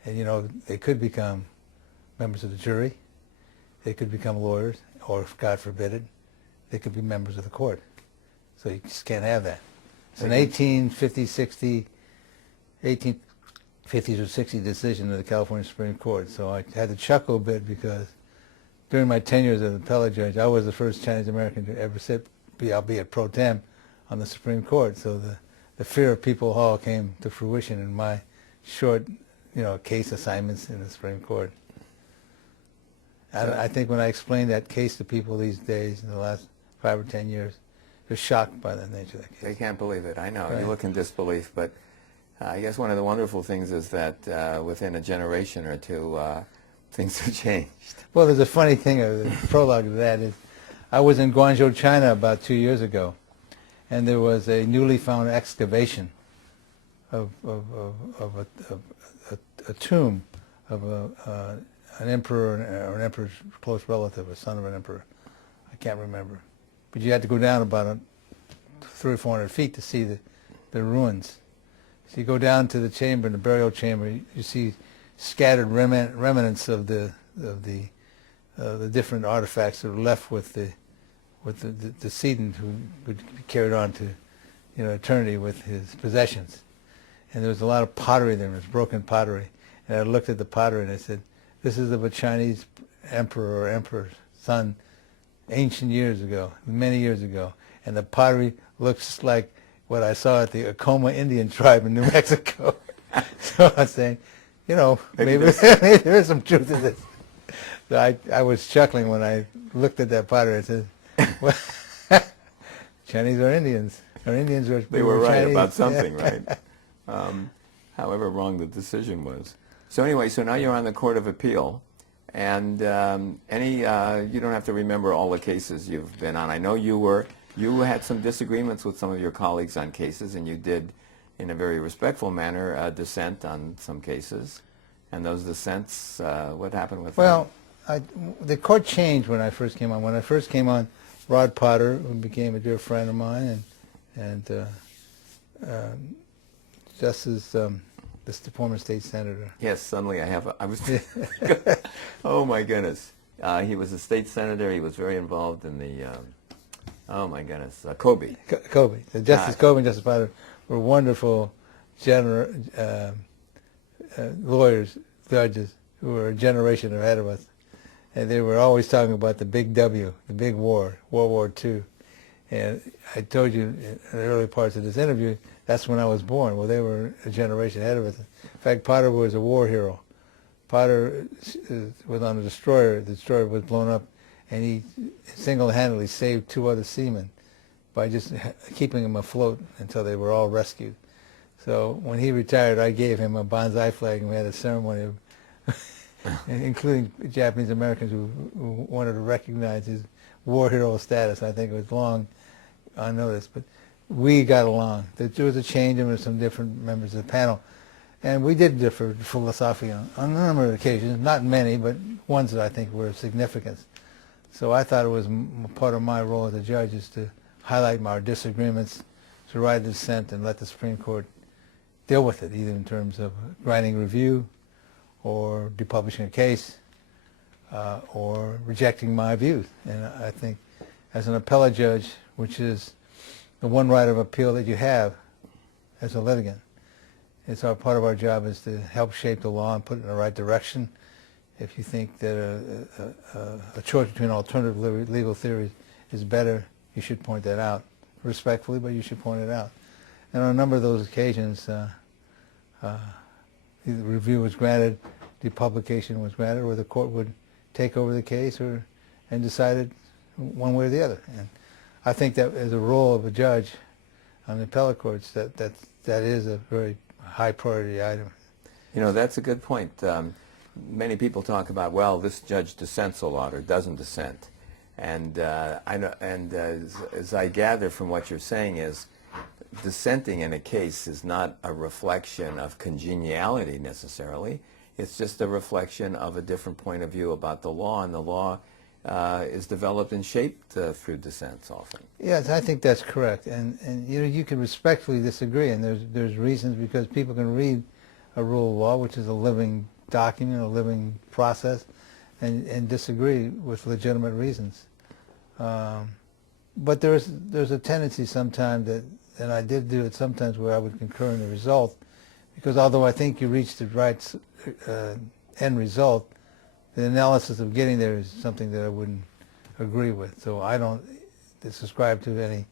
And they could become members of the jury, they could become lawyers, or God forbid it, they could be members of the court. So you just can't have that. So in 1850, 50 to 60 decision of the California Supreme Court. So I had to chuckle a bit because during my tenure as an appellate judge, I was the first Chinese American to ever sit, albeit pro tem, on the Supreme Court. So the fear of people hall came to fruition in my short, case assignments in the Supreme Court. I think when I explain that case to people these days, in the last 5 or 10 years, they're shocked by the nature of that case. They can't believe it. I know. Right. You look in disbelief, but I guess one of the wonderful things is that within a generation or two, things have changed. Well, there's a funny thing, the prologue to that is, I was in Guangzhou, China about 2 years ago, and there was a newly found excavation of a tomb of an emperor or an emperor's close relative, a son of an emperor. I can't remember. But you had to go down about 300 or 400 feet to see the ruins. So you go down to the chamber, the burial chamber, you see scattered remnants of the different artifacts that were left with the decedent, who would be carried on to eternity with his possessions. And there was a lot of pottery there. It was broken pottery. And I looked at the pottery and I said, this is of a Chinese emperor or emperor's son ancient years ago, many years ago. And the pottery looks like what I saw at the Acoma Indian tribe in New Mexico. So I was saying, maybe there is some truth to this. So I was chuckling when I looked at that pottery and said, well, Chinese are Indians. Or Indians are They were right Chinese. about something, right? However wrong the decision was. So anyway, so now you're on the Court of Appeal, and you don't have to remember all the cases you've been on. I know you had some disagreements with some of your colleagues on cases, and you did, in a very respectful manner, dissent on some cases. And those dissents, what happened with them? Well, the court changed when I first came on. When I first came on, Rod Potter, who became a dear friend of mine, and Justice, the former state senator. Yes, suddenly I was, oh my goodness. He was a state senator. He was very involved in the, oh my goodness, Kobe. Kobe. So Justice Kobe and Justice Potter were wonderful lawyers, judges, who were a generation ahead of us. And they were always talking about the big W, the big war, World War II. And I told you in the early parts of this interview, that's when I was born. Well, they were a generation ahead of us. In fact, Potter was a war hero. Potter was on a destroyer. The destroyer was blown up, and he single-handedly saved 2 other seamen by just keeping them afloat until they were all rescued. So when he retired, I gave him a bonsai flag, and we had a ceremony including Japanese Americans who wanted to recognize his war hero status. I think it was long unnoticed, but we got along. There was a change, and there were some different members of the panel, and we did differ philosophically on a number of occasions, not many, but ones that I think were of significance. So I thought it was part of my role as a judge is to highlight our disagreements, to write a dissent, and let the Supreme Court deal with it, either in terms of granting review or depublishing a case or rejecting my views. And I think as an appellate judge, which is the one right of appeal that you have as a litigant, it's part of our job is to help shape the law and put it in the right direction. If you think that a choice between alternative legal theories is better, you should point that out respectfully, but you should point it out. And on a number of those occasions, either review was granted, depublication was granted, or the court would take over the case and decide it one way or the other. And I think that as a role of a judge on the appellate courts, that is a very high priority item. That's a good point. Many people talk about, well, this judge dissents a lot or doesn't dissent. And I know, and as I gather from what you're saying is, dissenting in a case is not a reflection of congeniality necessarily. It's just a reflection of a different point of view about the law, and the law is developed and shaped through dissents often. Yes, I think that's correct. And you can respectfully disagree, and there's reasons, because people can read a rule of law, which is a living document, a living process, and disagree with legitimate reasons. But there's a tendency sometimes that, and I did do it sometimes, where I would concur in the result because although I think you reached the right end result, the analysis of getting there is something that I wouldn't agree with. So I don't subscribe to any,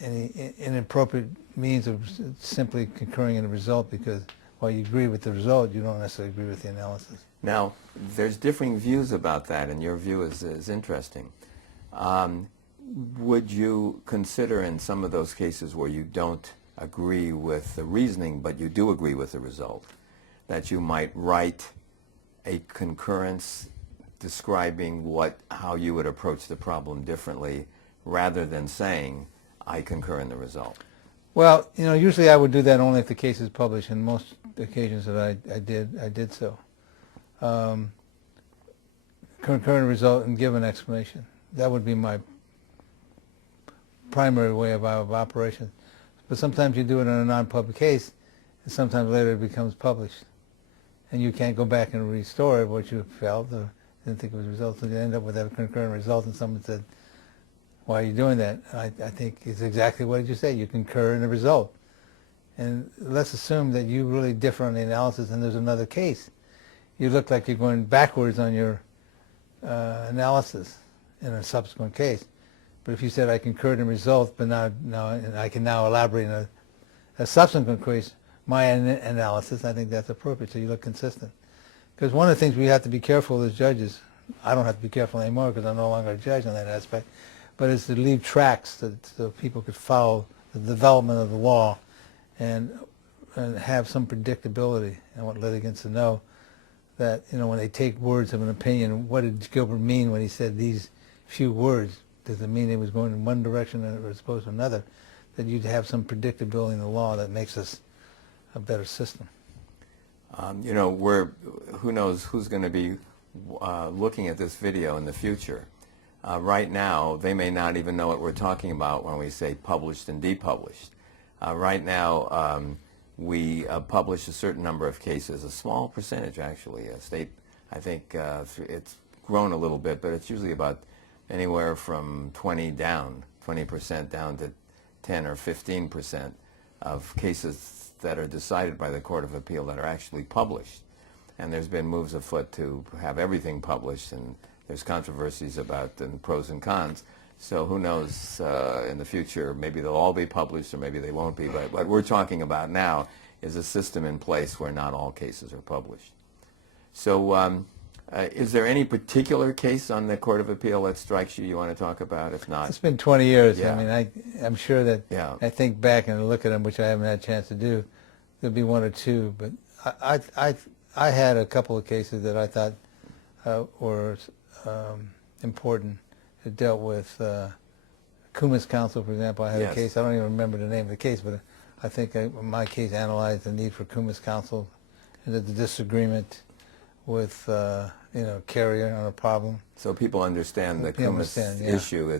any inappropriate means of simply concurring in a result, because while you agree with the result, you don't necessarily agree with the analysis. Now, there's differing views about that, and your view is interesting. Would you consider in some of those cases where you don't agree with the reasoning, but you do agree with the result, that you might write a concurrence describing how you would approach the problem differently, rather than saying, I concur in the result? Well, usually I would do that only if the case is published, and most occasions that I did so. Concur in the result and give an explanation. That would be my primary way of operation. But sometimes you do it in a non-public case, and sometimes later it becomes published. And you can't go back and restore it, what you felt or didn't think it was a result, so you end up with a concurrent result, and someone said, why are you doing that? I think it's exactly what you say. You concur in the result. And let's assume that you really differ on the analysis and there's another case. You look like you're going backwards on your analysis in a subsequent case. But if you said, I concurred in the result, but now and I can now elaborate in a subsequent case, my analysis, I think that's appropriate, so you look consistent. Because one of the things we have to be careful as judges, I don't have to be careful anymore because I'm no longer a judge on that aspect, but is to leave tracks so people could follow the development of the law and have some predictability. I want litigants to know that, when they take words of an opinion, what did Gilbert mean when he said these few words? Does it mean he was going in one direction as opposed to another? That you'd have some predictability in the law that makes us a better system. Who knows who's going to be looking at this video in the future. Right now, they may not even know what we're talking about when we say published and depublished. Right now, we publish a certain number of cases, a small percentage actually. A state, I think it's grown a little bit, but it's usually about anywhere from 20% down to 10 or 15% of cases that are decided by the Court of Appeal that are actually published. And there's been moves afoot to have everything published, and there's controversies about the pros and cons. So who knows, in the future, maybe they'll all be published or maybe they won't be. But what we're talking about now is a system in place where not all cases are published. So is there any particular case on the Court of Appeal that strikes you want to talk about? If not, it's been 20 years. Yeah. I mean, I'm sure that I think back and look at them, which I haven't had a chance to do. There'll be one or two, but I had a couple of cases that I thought were important. It dealt with Kumis Counsel, for example. I had a case. I don't even remember the name of the case, but I think my case analyzed the need for Kumis Counsel and the disagreement with carrier on a problem. So people understand the Kumis issue.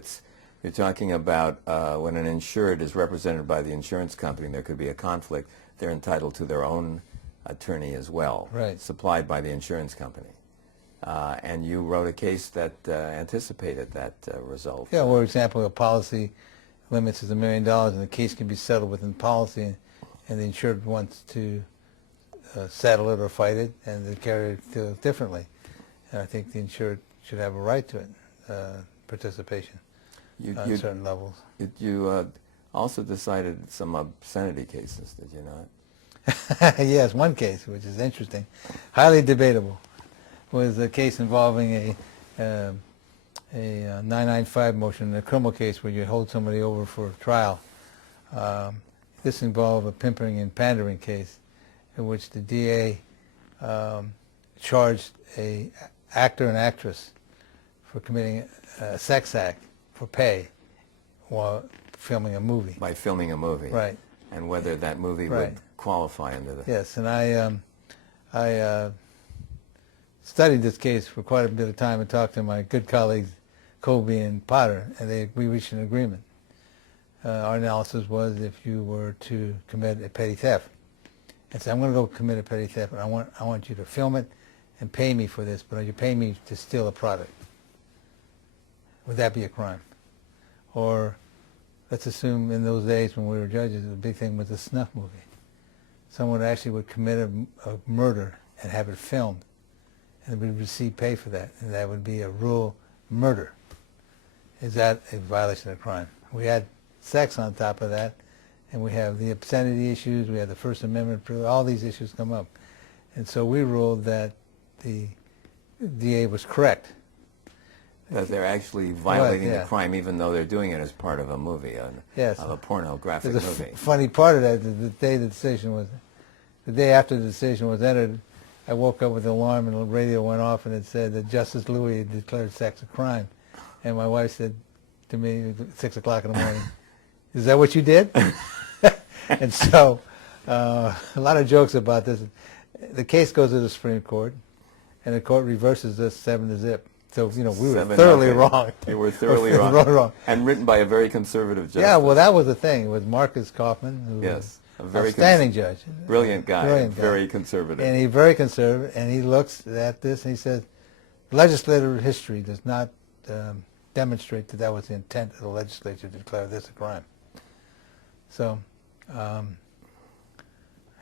You're talking about when an insured is represented by the insurance company, there could be a conflict. They're entitled to their own attorney as well, supplied by the insurance company. And you wrote a case that anticipated that result. Yeah, for example, a policy limits is $1 million, and the case can be settled within policy, and the insured wants to settle it or fight it, and the carrier feels differently. And I think the insured should have a right to it, participation on certain levels. You also decided some obscenity cases, did you not? Yes, one case, which is interesting, highly debatable, was a case involving a 995 motion in a criminal case where you hold somebody over for trial. This involved a pimping and pandering case in which the DA charged a actor and actress for committing a sex act for pay while filming a movie. By filming a movie. Right. And whether that movie would qualify under the... Yes, and I studied this case for quite a bit of time and talked to my good colleagues Colby and Potter, and we reached an agreement. Our analysis was if you were to commit a petty theft, and say, I'm going to go commit a petty theft, and I want you to film it and pay me for this, but you pay me to steal a product. Would that be a crime? Or let's assume in those days when we were judges, the big thing was the snuff movie. Someone actually would commit a murder and have it filmed, and would receive pay for that, and that would be a rule murder. Is that a violation of crime? We had sex on top of that, and we have the obscenity issues, we have the First Amendment, all these issues come up. And so we ruled that the DA was correct. That they're actually violating yeah. the crime even though they're doing it as part of a movie, Yes. of a pornographic There's a movie. funny part of that, the day after the decision was entered, I woke up with an alarm and the radio went off and it said that Justice Lui had declared sex a crime. And my wife said to me at 6 o'clock in the morning, "Is that what you did?" And so a lot of jokes about this. The case goes to the Supreme Court, and the court reverses this 7-0. So, we were 7-0. thoroughly wrong. You were thoroughly wrong. wrong. And written by a very conservative justice. Yeah, well, that was the thing. It was Marcus Kaufman, who Yes, a was very outstanding judge. brilliant guy, Brilliant guy. very conservative. And he's very conservative, and he looks at this and he says, legislative history does not demonstrate that that was the intent of the legislature to declare this a crime. So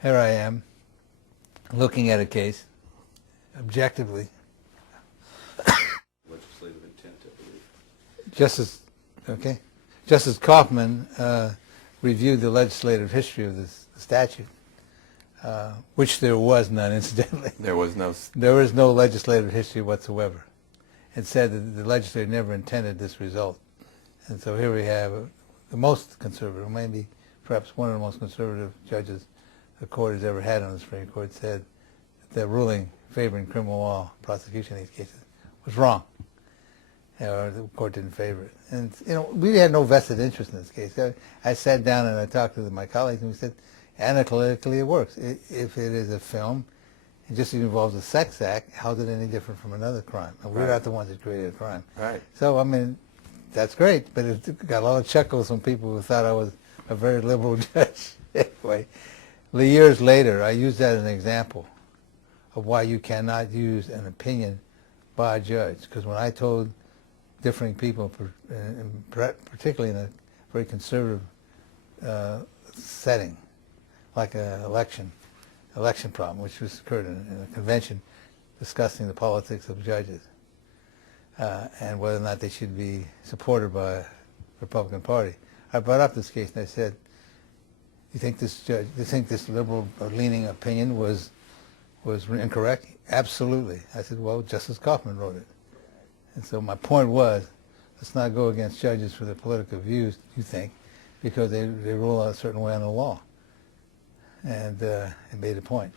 here I am, looking at a case, objectively. Legislative intent, I believe. Justice Kaufman reviewed the legislative history of this statute, which there was none, incidentally. There was no... There is no legislative history whatsoever. It said that the legislature never intended this result. And so here we have the most conservative, maybe perhaps one of the most conservative judges the court has ever had on the Supreme Court, said that the ruling favoring criminal law prosecution in these cases was wrong. Or the court didn't favor it. And, we had no vested interest in this case. I sat down and I talked to my colleagues and we said, analytically it works. If it is a film, it just involves a sex act, how is it any different from another crime? And we're not the ones that created a crime. Right. So, that's great, but it got a lot of chuckles from people who thought I was a very liberal judge. Anyway, years later, I used that as an example of why you cannot use an opinion by a judge. Because when I told differing people, particularly in a very conservative setting, like an election problem, which was occurred in a convention discussing the politics of judges and whether or not they should be supported by the Republican Party. I brought up this case and I said, you think this liberal leaning opinion was incorrect? Absolutely. I said, well, Justice Kaufman wrote it. And so my point was, let's not go against judges for their political views, you think, because they rule out a certain way on the law. And it made a point.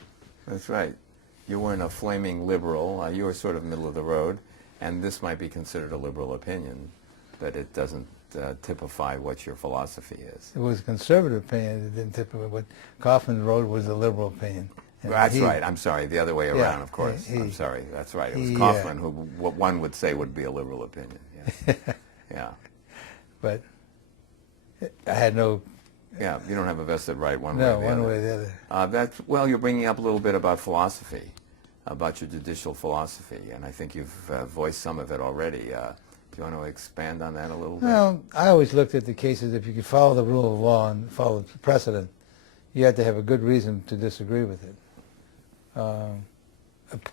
That's right. You weren't a flaming liberal. You were sort of middle of the road, and this might be considered a liberal opinion, but it doesn't typify what your philosophy is. It was a conservative opinion. It didn't typify what Kaufman wrote was a liberal opinion. And That's right. I'm sorry. The other way around, of course. I'm sorry. That's right. It was Kaufman who, what one would say would be a liberal opinion. Yeah. Yeah. But I had no... Yeah, you don't have a vested right one way or the other. No, one way or the other. Well, you're bringing up a little bit about philosophy, about your judicial philosophy, and I think you've voiced some of it already. Do you want to expand on that a little bit? Well, I always looked at the cases, if you could follow the rule of law and follow the precedent, you had to have a good reason to disagree with it.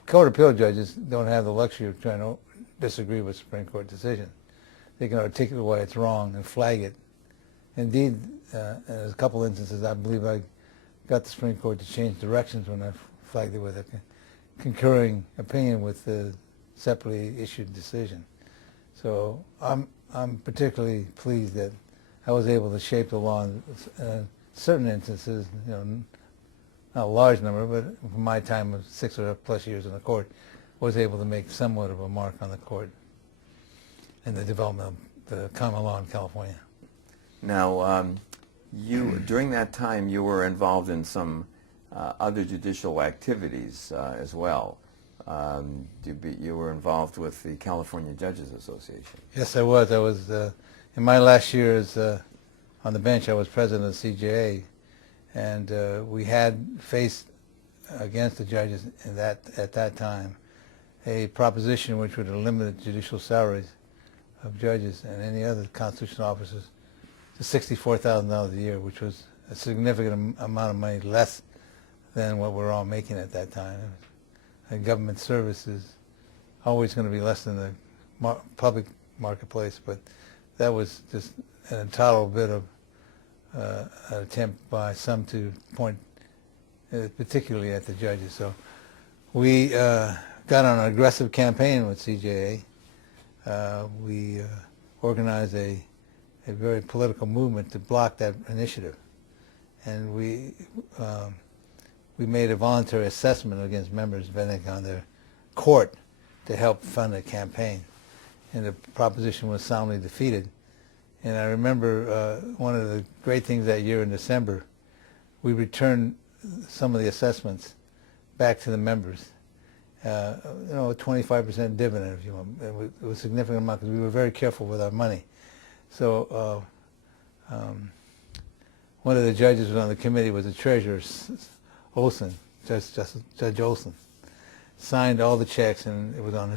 Court of appeal judges don't have the luxury of trying to disagree with Supreme Court decisions. They can articulate why it's wrong and flag it. Indeed, in a couple instances, I believe I got the Supreme Court to change directions when I flagged it with a concurring opinion with the separately issued decision. So I'm particularly pleased that I was able to shape the law in certain instances, not a large number, but from my time of 6 or plus years in the court, was able to make somewhat of a mark on the court in the development of the common law in California. Now, during that time, you were involved in some other judicial activities as well. You were involved with the California Judges Association. Yes, I was. I was in my last years on the bench. I was president of the CJA, and we had faced against the judges at that time a proposition which would have limited judicial salaries of judges and any other constitutional officers to $64,000 a year, which was a significant amount of money less than what we're all making at that time. And government service is always going to be less than the public marketplace, but that was just an intolerable bit of an attempt by some to point particularly at the judges. So we got on an aggressive campaign with CJA. We organized a very political movement to block that initiative. And we made a voluntary assessment against members vetting on their court to help fund the campaign. And the proposition was soundly defeated. And I remember one of the great things that year in December, we returned some of the assessments back to the members. A 25% dividend, if you want. It was a significant amount because we were very careful with our money. So one of the judges was on the committee was the treasurer, Olson, Judge Olson. Signed all the checks, and it was on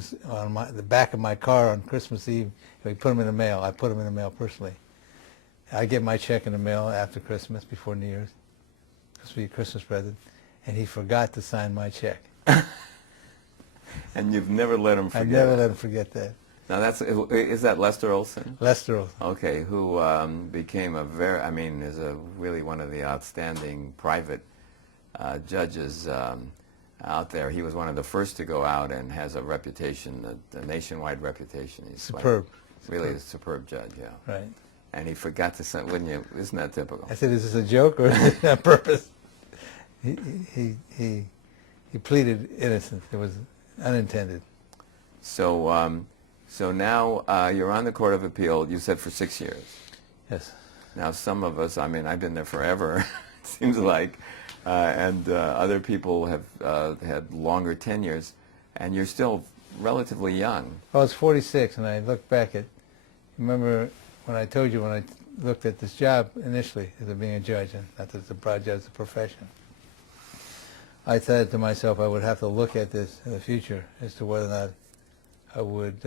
the back of my car on Christmas Eve. We put them in the mail. I put them in the mail personally. I get my check in the mail after Christmas, before New Year's, supposed to be a Christmas present, and he forgot to sign my check. And you've never let him forget I never let him forget that. Now is that Lester Olson? Lester Olson. Okay, who became is really one of the outstanding private judges out there. He was one of the first to go out and has a reputation, a nationwide reputation. He's superb. Really a superb judge, yeah. Right. And he forgot to sign, wouldn't you? Isn't that typical? I said, is this a joke or is it on purpose? He pleaded innocence. It was unintended. So so now you're on the Court of Appeal, you said for 6 years. Yes. Now some of us, I've been there forever, it seems like, and other people have had longer tenures, and you're still relatively young. I was 46, and I look back at, remember when I told you when I looked at this job initially as being a judge, and not as a judge, as a profession, I said to myself I would have to look at this in the future as to whether or not I would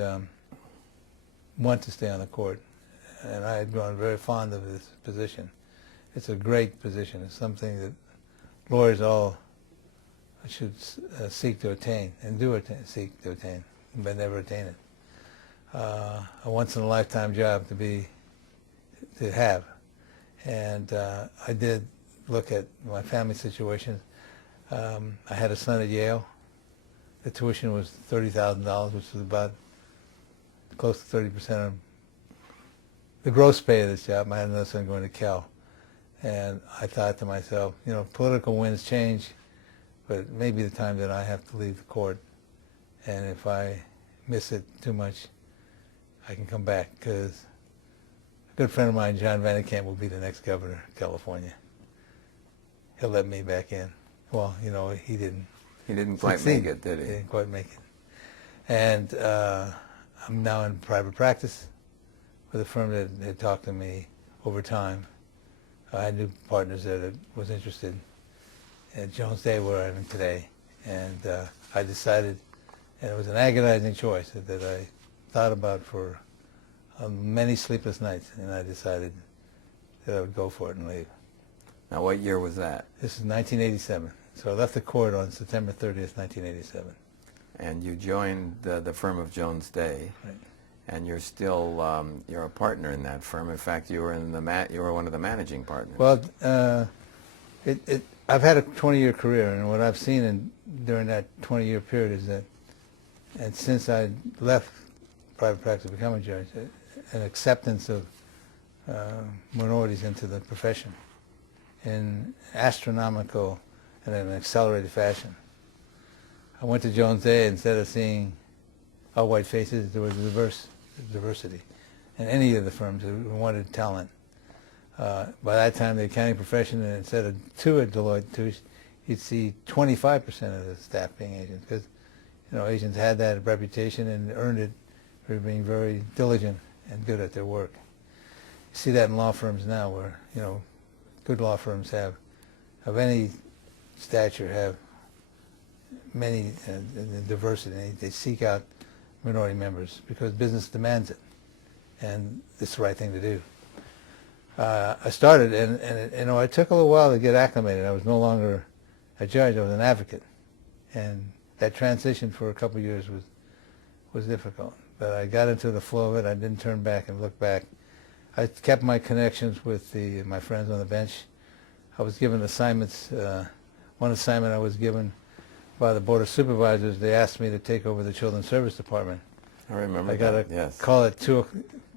want to stay on the court. And I had grown very fond of this position. It's a great position. It's something that lawyers all should seek to attain, and seek to attain, but never attain it. A once-in-a-lifetime job to have. And I did look at my family situation. I had a son at Yale. The tuition was $30,000, which was about close to 30% of the gross pay of this job. I had another son going to Cal. And I thought to myself, political winds change, but it may be the time that I have to leave the court. And if I miss it too much, I can come back, because a good friend of mine, John Van Camp, will be the next governor of California. He'll let me back in. Well, he didn't. He didn't quite make it, did he? He didn't quite make it. And I'm now in private practice with a firm that had talked to me over time. I had new partners that was interested at Jones Day, where I'm today. And I decided, and it was an agonizing choice that I thought about for many sleepless nights, and I decided that I would go for it and leave. Now, what year was that? This is 1987. So I left the court on September 30th, 1987. And you joined the firm of Jones Day. Right. And you're still you're a partner in that firm. In fact, you were one of the managing partners. Well, I've had a 20-year career, and what I've seen during that 20-year period is that, and since I left private practice to become a judge, an acceptance of minorities into the profession in astronomical and in an accelerated fashion. I went to Jones Day, instead of seeing all white faces, there was diversity in any of the firms who wanted talent. By that time, the accounting profession, instead of 2 at Deloitte, you'd see 25% of the staff being Asians, because Asians had that reputation and earned it for being very diligent and good at their work. You see that in law firms now, where good law firms of any stature have many diversity. They seek out minority members because business demands it, and it's the right thing to do. I started, and it took a little while to get acclimated. I was no longer a judge; I was an advocate, and that transition for a couple of years was difficult. But I got into the flow of it. I didn't turn back and look back. I kept my connections with my friends on the bench. I was given assignments. One assignment I was given by the Board of Supervisors, they asked me to take over the Children's Service Department. I remember I got that, a yes. call at 2,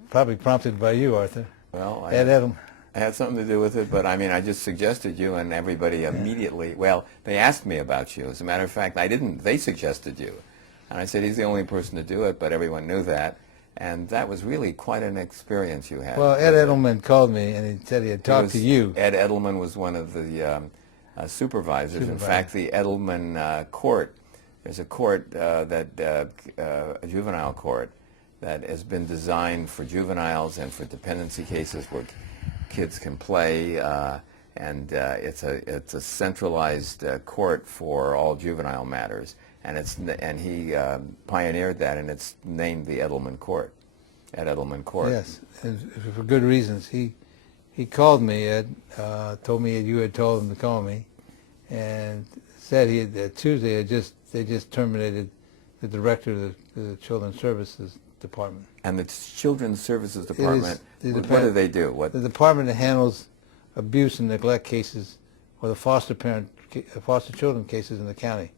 probably prompted by you, Arthur. Well, Ed Edelman. I had something to do with it, but I mean, I just suggested you, and everybody immediately, well, they asked me about you. As a matter of fact, I didn't, they suggested you. And I said, he's the only person to do it, but everyone knew that. And that was really quite an experience you had. Well, Ed Edelman called me, and he said he had talked to you. Ed Edelman was one of the supervisors. In fact, the Edelman Court, there's a court, a juvenile court, that has been designed for juveniles and for dependency cases where kids can play, and it's a centralized court for all juvenile matters, and he pioneered that, and it's named the Edelman Court, Ed Edelman Court. Yes, and for good reasons. He called me, Ed, told me you had told him to call me, and said that Tuesday they just terminated the director of the Children's Services Department. And the Children's Services Department, what do they do? The department that handles abuse and neglect cases or the foster children cases in the county.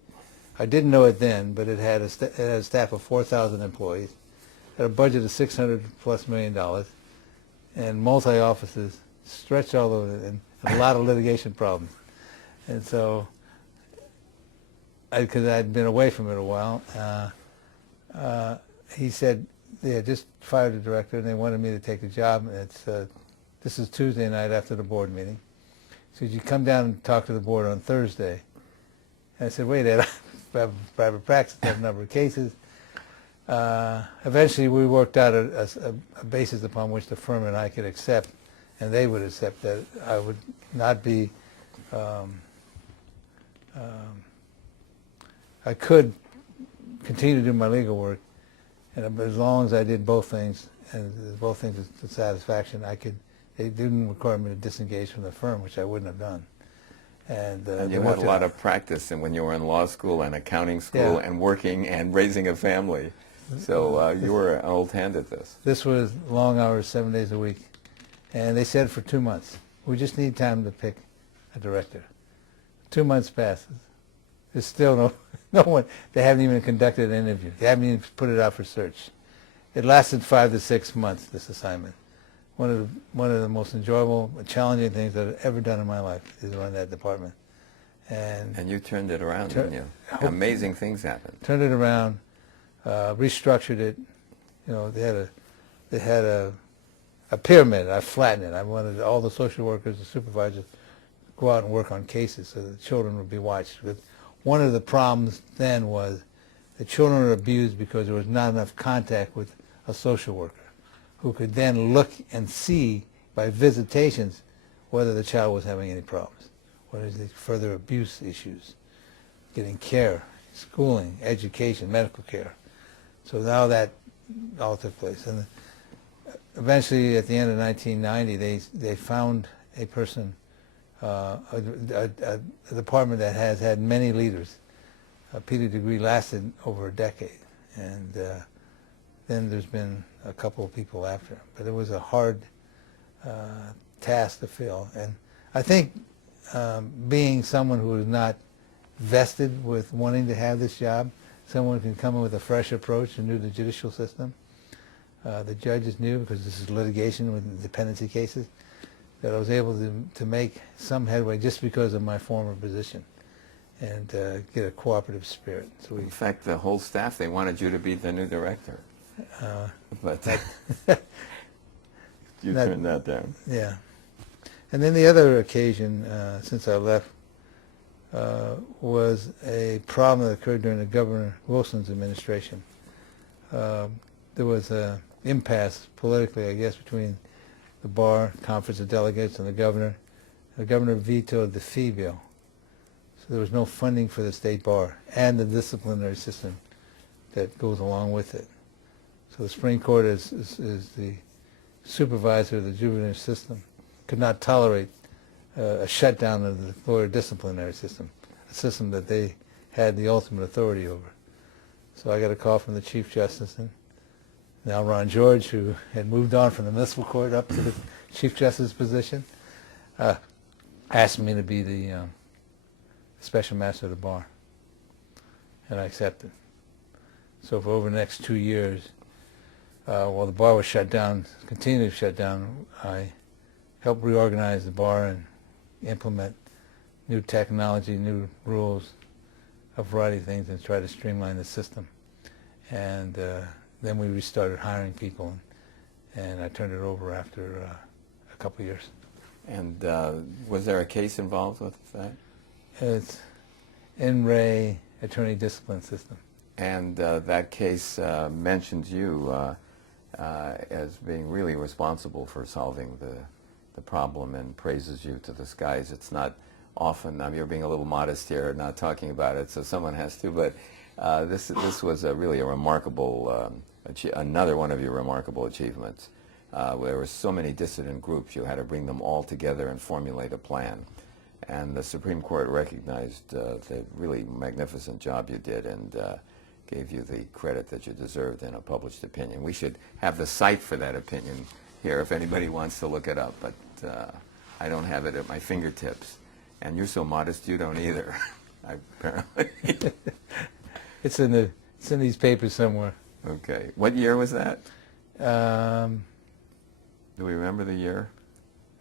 I didn't know it then, but it had a staff of 4,000 employees, had a budget of $600+ million, and multi-offices stretched all over it, and a lot of litigation problems. And so, because I'd been away from it a while, he said they had just fired a director and they wanted me to take the job. And this is Tuesday night after the board meeting. He said, you come down and talk to the board on Thursday. And I said, wait, Ed, I have private practice, I have a number of cases. Eventually we worked out a basis upon which the firm and I could accept, and they would accept, that I would not be, I could continue to do my legal work, and as long as I did both things, and both things to satisfaction, they didn't require me to disengage from the firm, which I wouldn't have done. And you had a lot of practice when you were in law school and accounting school and working and raising a family. So you were an old hand at this. This was long hours, 7 days a week. And they said for 2 months, we just need time to pick a director. 2 months passes. There's still no one. They haven't even conducted an interview. They haven't even put it out for search. It lasted 5 to 6 months, this assignment. One of the most enjoyable, challenging things that I've ever done in my life is run that department. And you turned it around, didn't you? Amazing things happened. Turned it around, restructured it. You know, they had a pyramid. I flattened it. I wanted all the social workers, the supervisors, to go out and work on cases so the children would be watched. But one of the problems then was the children were abused because there was not enough contact with a social worker, who could then look and see by visitations whether the child was having any problems, whether there's further abuse issues, getting care, schooling, education, medical care. So now that all took place. And eventually, at the end of 1990, they found a person, a department that has had many leaders. Peter Degree lasted over a decade. And then there's been a couple of people after. But it was a hard task to fill. And I think being someone who is not vested with wanting to have this job, someone who can come in with a fresh approach and do the judicial system. The judges knew, because this is litigation with dependency cases, that I was able to make some headway just because of my former position and get a cooperative spirit. So in fact, the whole staff, they wanted you to be the new director. But you turned that down. Yeah. And then the other occasion, since I left, was a problem that occurred during the Governor Wilson's administration. There was an impasse politically, I guess, between the Bar Conference of Delegates and the governor. The governor vetoed the fee bill. So there was no funding for the state bar and the disciplinary system that goes along with it. So the Supreme Court is the supervisor of the juvenile system. could not tolerate a shutdown of the lawyer disciplinary system, a system that they had the ultimate authority over. So I got a call from the Chief Justice, and now Ron George, who had moved on from the municipal court up to the Chief Justice position, asked me to be the special master of the bar, and I accepted. So for over the next 2 years, while the bar was shut down, continued to shut down, I helped reorganize the bar and implement new technology, new rules, a variety of things, and try to streamline the system. And then we restarted hiring people, and I turned it over after a couple of years. And was there a case involved with that? It's in-ray attorney discipline system. And that case mentions you as being really responsible for solving the problem and praises you to the skies. It's not often, you're being a little modest here, not talking about it, so someone has to, but this was really a remarkable, another one of your remarkable achievements. Where there were so many dissident groups, you had to bring them all together and formulate a plan. And the Supreme Court recognized the really magnificent job you did and gave you the credit that you deserved in a published opinion. We should have the cite for that opinion here if anybody wants to look it up, but I don't have it at my fingertips. And you're so modest you don't either, apparently. It's in these papers somewhere. Okay. What year was that? Do we remember the year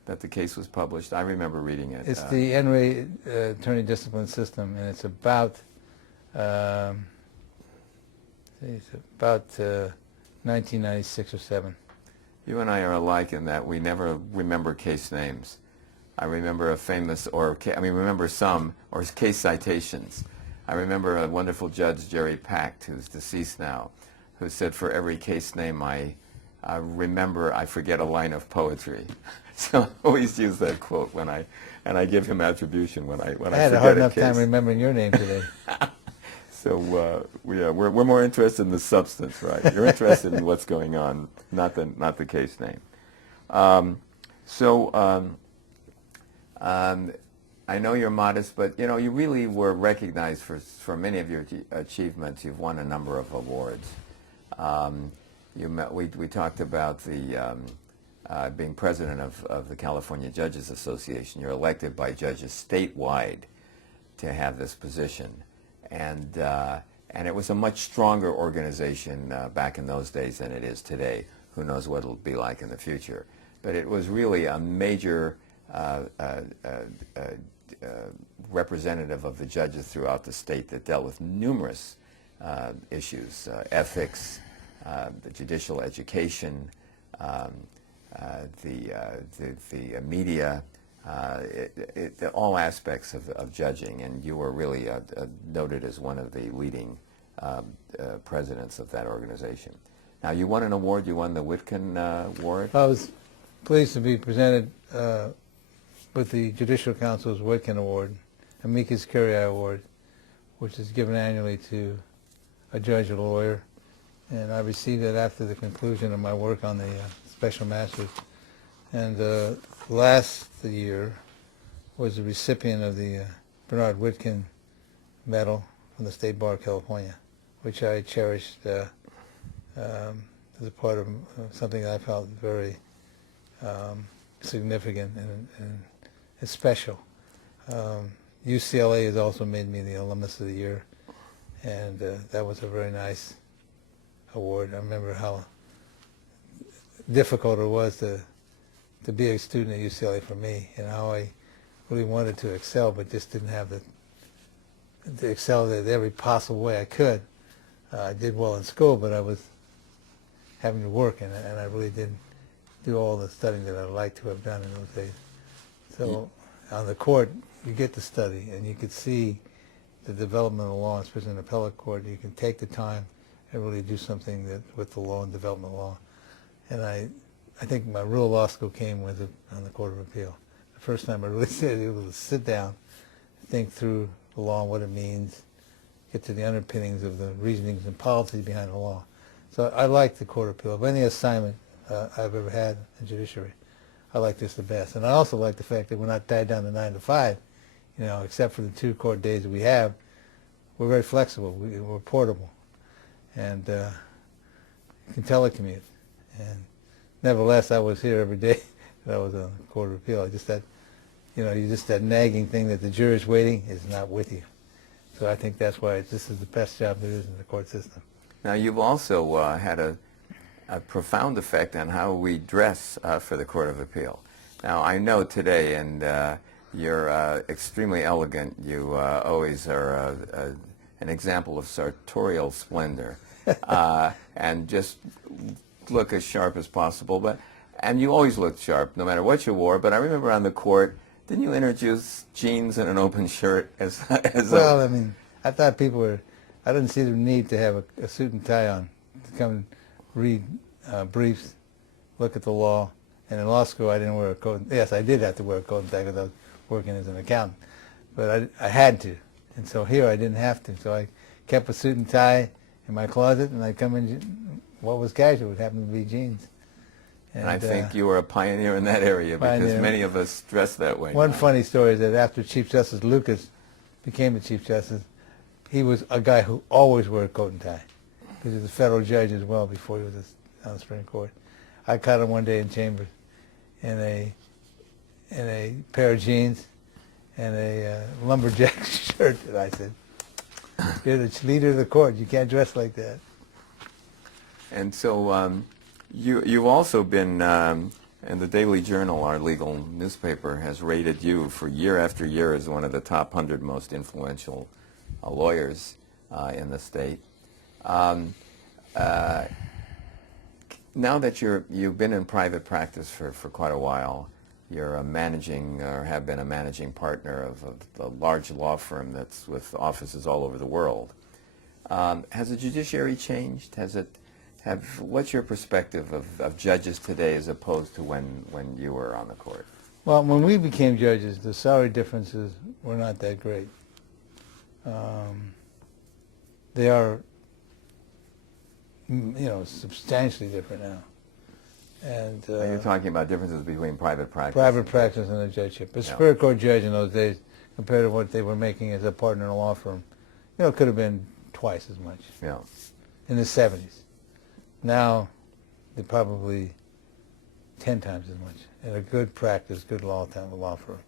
that the case was published? I remember reading it. It's the in-ray attorney discipline system, and it's about 1996 or 7. You and I are alike in that we never remember case names. I remember a famous, remember some, or case citations. I remember a wonderful judge, Jerry Pact, who's deceased now, who said, for every case name I forget a line of poetry. So I always use that quote when I give him attribution when I had a hard enough time remembering your name today. So we're more interested in the substance, right? You're interested in what's going on, not the case name. I know you're modest, but you really were recognized for many of your achievements. You've won a number of awards. We talked about the being president of the California Judges Association. You're elected by judges statewide to have this position, and it was a much stronger organization back in those days than it is today. Who knows what it'll be like in the future? But it was really a major representative of the judges throughout the state that dealt with numerous issues, ethics, the judicial education, the media, all aspects of judging, and you were really noted as one of the leading presidents of that organization. Now, you won an award. You won the Whitkin Award. I was pleased to be presented with the Judicial Council's Whitkin Award, Amicus Curiae Award, which is given annually to a judge or lawyer. And I received it after the conclusion of my work on the Special Masters. And last year was the recipient of the Bernard Whitkin Medal from the State Bar of California, which I cherished as a part of something that I felt very significant and special. UCLA has also made me the Alumnus of the Year, and that was a very nice award. I remember how difficult it was to be a student at UCLA for me, and how I really wanted to excel, but just didn't have to excel in every possible way I could. I did well in school, but I was having to work, and I really didn't do all the studying that I'd like to have done in those days. So on the court, you get to study, and you could see the development of the law, especially in the appellate court. You can take the time and really do something with the law and development of law. And I think my real law school came with it on the Court of Appeal. The first time I really said it was to sit down, think through the law and what it means, get to the underpinnings of the reasonings and policies behind the law. So I like the Court of Appeal. Of any assignment I've ever had in judiciary, I like this the best. And I also like the fact that we're not tied down to 9 to 5, you know, except for the 2 court days that we have. We're very flexible. We're portable. And can telecommute. And nevertheless, I was here every day that I was on the Court of Appeal. Just that, you know, just that nagging thing that the jury's waiting is not with you. So I think that's why this is the best job there is in the court system. Now, you've also had a profound effect on how we dress for the Court of Appeal. Now, I know today, and you're extremely elegant. You always are an example of sartorial splendor, and just look as sharp as possible. And you always looked sharp, no matter what you wore. But I remember on the court, didn't you introduce jeans and an open shirt as well, I mean, I thought people were, I didn't see the need to have a suit and tie on to come and read briefs, look at the law. And in law school, I didn't wear a coat. Yes, I did have to wear a coat and tie because I was working as an accountant. But I had to. And so here I didn't have to. So I kept a suit and tie in my closet, and I'd come in, what was casual would happen to be jeans. And I think you were a pioneer in that area because many of us dress that way. One funny story is that after Chief Justice Lucas became the Chief Justice, he was a guy who always wore a coat and tie because he was a federal judge as well before he was on the Supreme Court. I caught him one day in chambers in a pair of jeans and a lumberjack shirt, and I said, "You're the leader of the court. You can't dress like that." And so you've also been, and the Daily Journal, our legal newspaper, has rated you for year after year as one of the top 100 most influential lawyers in the state. Now that you've been in private practice for quite a while, you're a managing, or have been a managing partner of a large law firm that's with offices all over the world. Has the judiciary changed? What's your perspective of judges today as opposed to when you were on the court? Well, when we became judges, the salary differences were not that great. They are, substantially different now. And you're talking about differences between private practice. Private practice and a judgeship. A Superior Court judge in those days, compared to what they were making as a partner in a law firm, it could have been twice as much. Yeah. In the 70s. Now, they're probably 10 times as much. In a good practice, good law firm.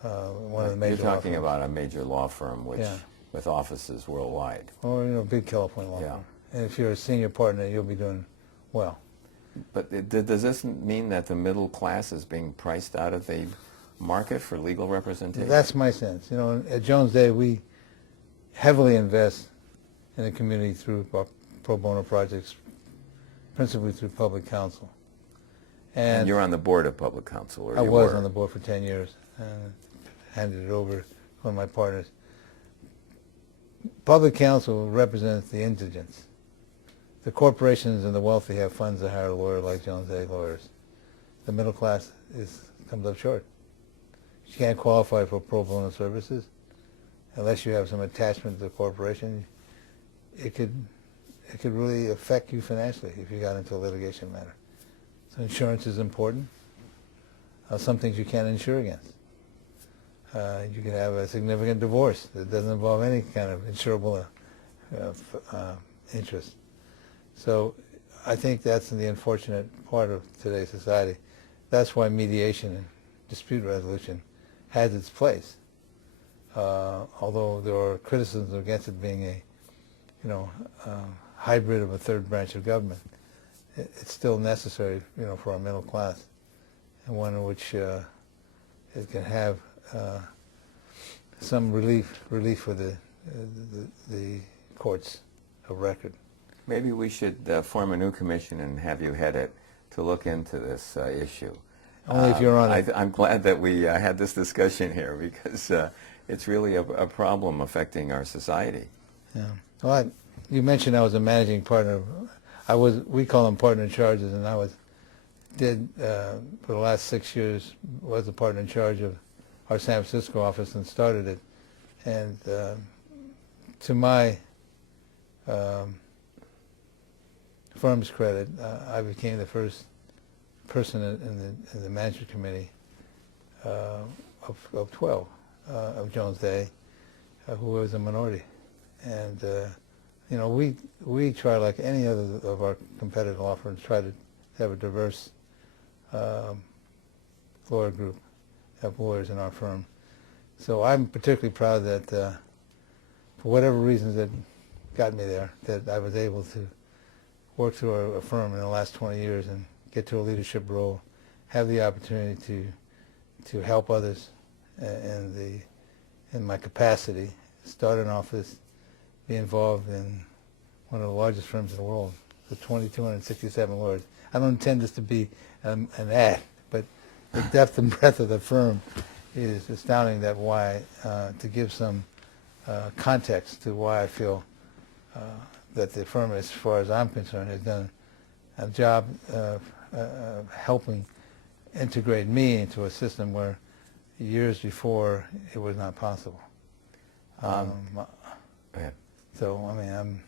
One of the major You're talking about a major law firm with offices worldwide. Or, big California law firm. And if you're a senior partner, you'll be doing well. But does this mean that the middle class is being priced out of the market for legal representation? That's my sense. At Jones Day, we heavily invest in the community through our pro bono projects, principally through public counsel. And you're on the board of public counsel, or I you was were? on the board for 10 years. Handed it over to one of my partners. Public counsel represents the indigents. The corporations and the wealthy have funds to hire a lawyer like Jones Day lawyers. The middle class comes up short. You can't qualify for pro bono services unless you have some attachment to the corporation. It could really affect you financially if you got into a litigation matter. So insurance is important. Some things you can't insure against. You can have a significant divorce that doesn't involve any kind of insurable interest. So I think that's the unfortunate part of today's society. That's why mediation and dispute resolution has its place. Although there are criticisms against it being a hybrid of a third branch of government, it's still necessary, for our middle class, and one in which it can have some relief for the courts of record. Maybe we should form a new commission and have you head it to look into this issue. Only if you're on it. I'm glad that we had this discussion here because it's really a problem affecting our society. Yeah. Well, you mentioned I was a managing partner. We call them partner in charges, and I did for the last 6 years was the partner in charge of our San Francisco office and started it. And to my firm's credit, I became the first person in the management committee of 12 of Jones Day who was a minority. And you know, we try, like any other of our competitive law firms, try to have a diverse lawyer group, have lawyers in our firm. So I'm particularly proud that for whatever reasons that got me there, that I was able to work through a firm in the last 20 years and get to a leadership role, have the opportunity to help others in my capacity, starting off as be involved in one of the largest firms in the world, with 267 lawyers. I don't intend this to be an ad, but the depth and breadth of the firm is astounding. That why, to give some context to why I feel that the firm, as far as I'm concerned, has done a job of helping integrate me into a system where years before it was not possible. Go ahead. So I mean,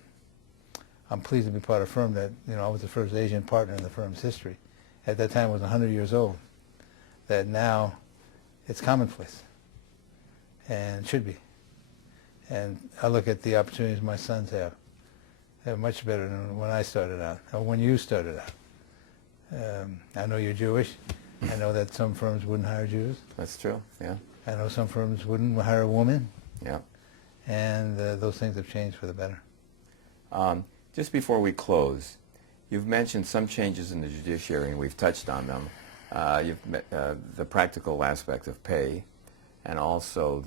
I'm pleased to be part of a firm that, you know, I was the first Asian partner in the firm's history. At that time, it was 100 years old. That now, it's commonplace, and should be. And I look at the opportunities my sons have. They're much better than when I started out, or when you started out. I know you're Jewish. I know that some firms wouldn't hire Jews. That's true, yeah. I know some firms wouldn't hire a woman. Yeah. And those things have changed for the better. Just before we close, you've mentioned some changes in the judiciary, and we've touched on them. The practical aspect of pay, and also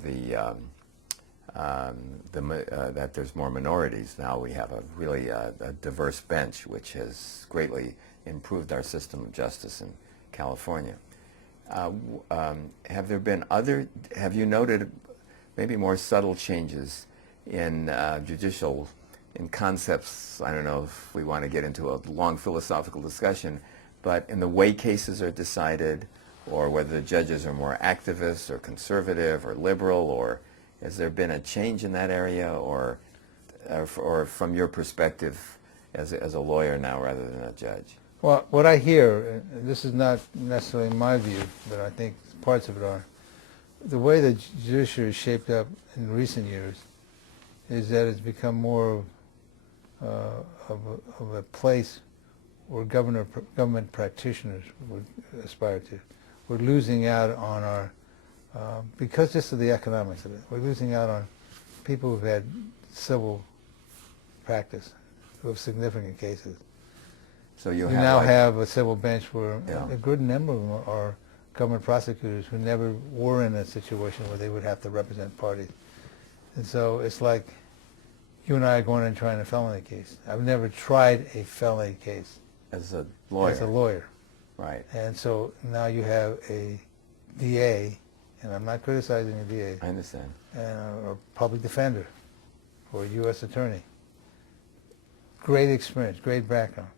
that there's more minorities. Now we have a really a diverse bench, which has greatly improved our system of justice in California. Have you noted maybe more subtle changes in in concepts? I don't know if we want to get into a long philosophical discussion, but in the way cases are decided, or whether the judges are more activist or conservative or liberal, or has there been a change in that area, or from your perspective as a lawyer now rather than a judge? Well, what I hear, and this is not necessarily my view, but I think parts of it are, the way the judiciary is shaped up in recent years is that it's become more of a place where government practitioners would aspire to. We're losing out on our, because just of the economics of it, we're losing out on people who've had civil practice, who have significant cases. So you now have a civil bench where Yeah. a good number of them are government prosecutors who never were in a situation where they would have to represent parties. And so it's like you and I are going and trying a felony case. I've never tried a felony case as a lawyer. as a lawyer. Right. And so now you have a DA, and I'm not criticizing a DA, I understand. or public defender, or a U.S. attorney. Great experience, great background.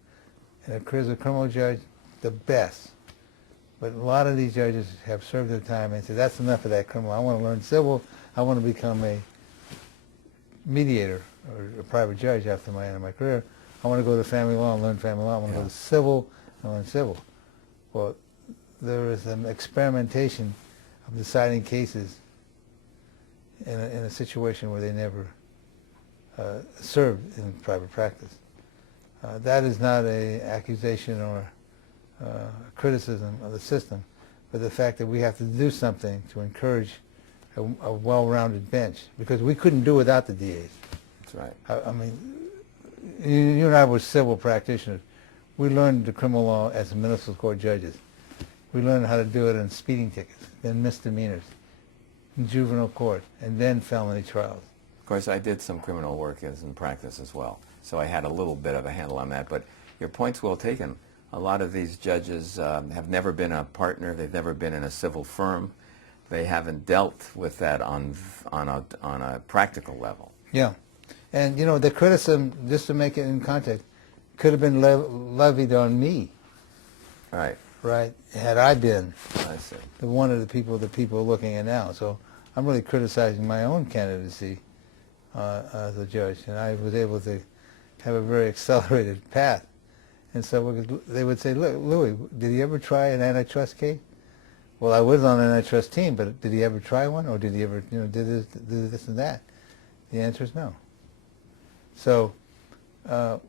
And as a criminal judge, the best. But a lot of these judges have served their time and said, that's enough of that criminal. I want to learn civil. I want to become a mediator or a private judge after my end of my career. I want to go to family law and learn family law. I want to go to civil and learn civil. Well, there is an experimentation of deciding cases in a situation where they never served in private practice. That is not an accusation or criticism of the system, but the fact that we have to do something to encourage a well-rounded bench, because we couldn't do without the DAs. That's right. I mean, you and I were civil practitioners. We learned the criminal law as municipal court judges. We learned how to do it in speeding tickets, then misdemeanors, in juvenile court, and then felony trials. Of course, I did some criminal work in practice as well, so I had a little bit of a handle on that. But your point's well taken. A lot of these judges have never been a partner. They've never been in a civil firm. They haven't dealt with that on a practical level. Yeah. And, you know, the criticism, just to make it in context, could have been levied on me, Right. right, had I been I see. one of the people are looking at now. So I'm really criticizing my own candidacy as a judge, and I was able to have a very accelerated path. And so they would say, look, Louis, did he ever try an antitrust case? Well, I was on an antitrust team, but did he ever try one, or did he ever, do this and that? The answer is no. So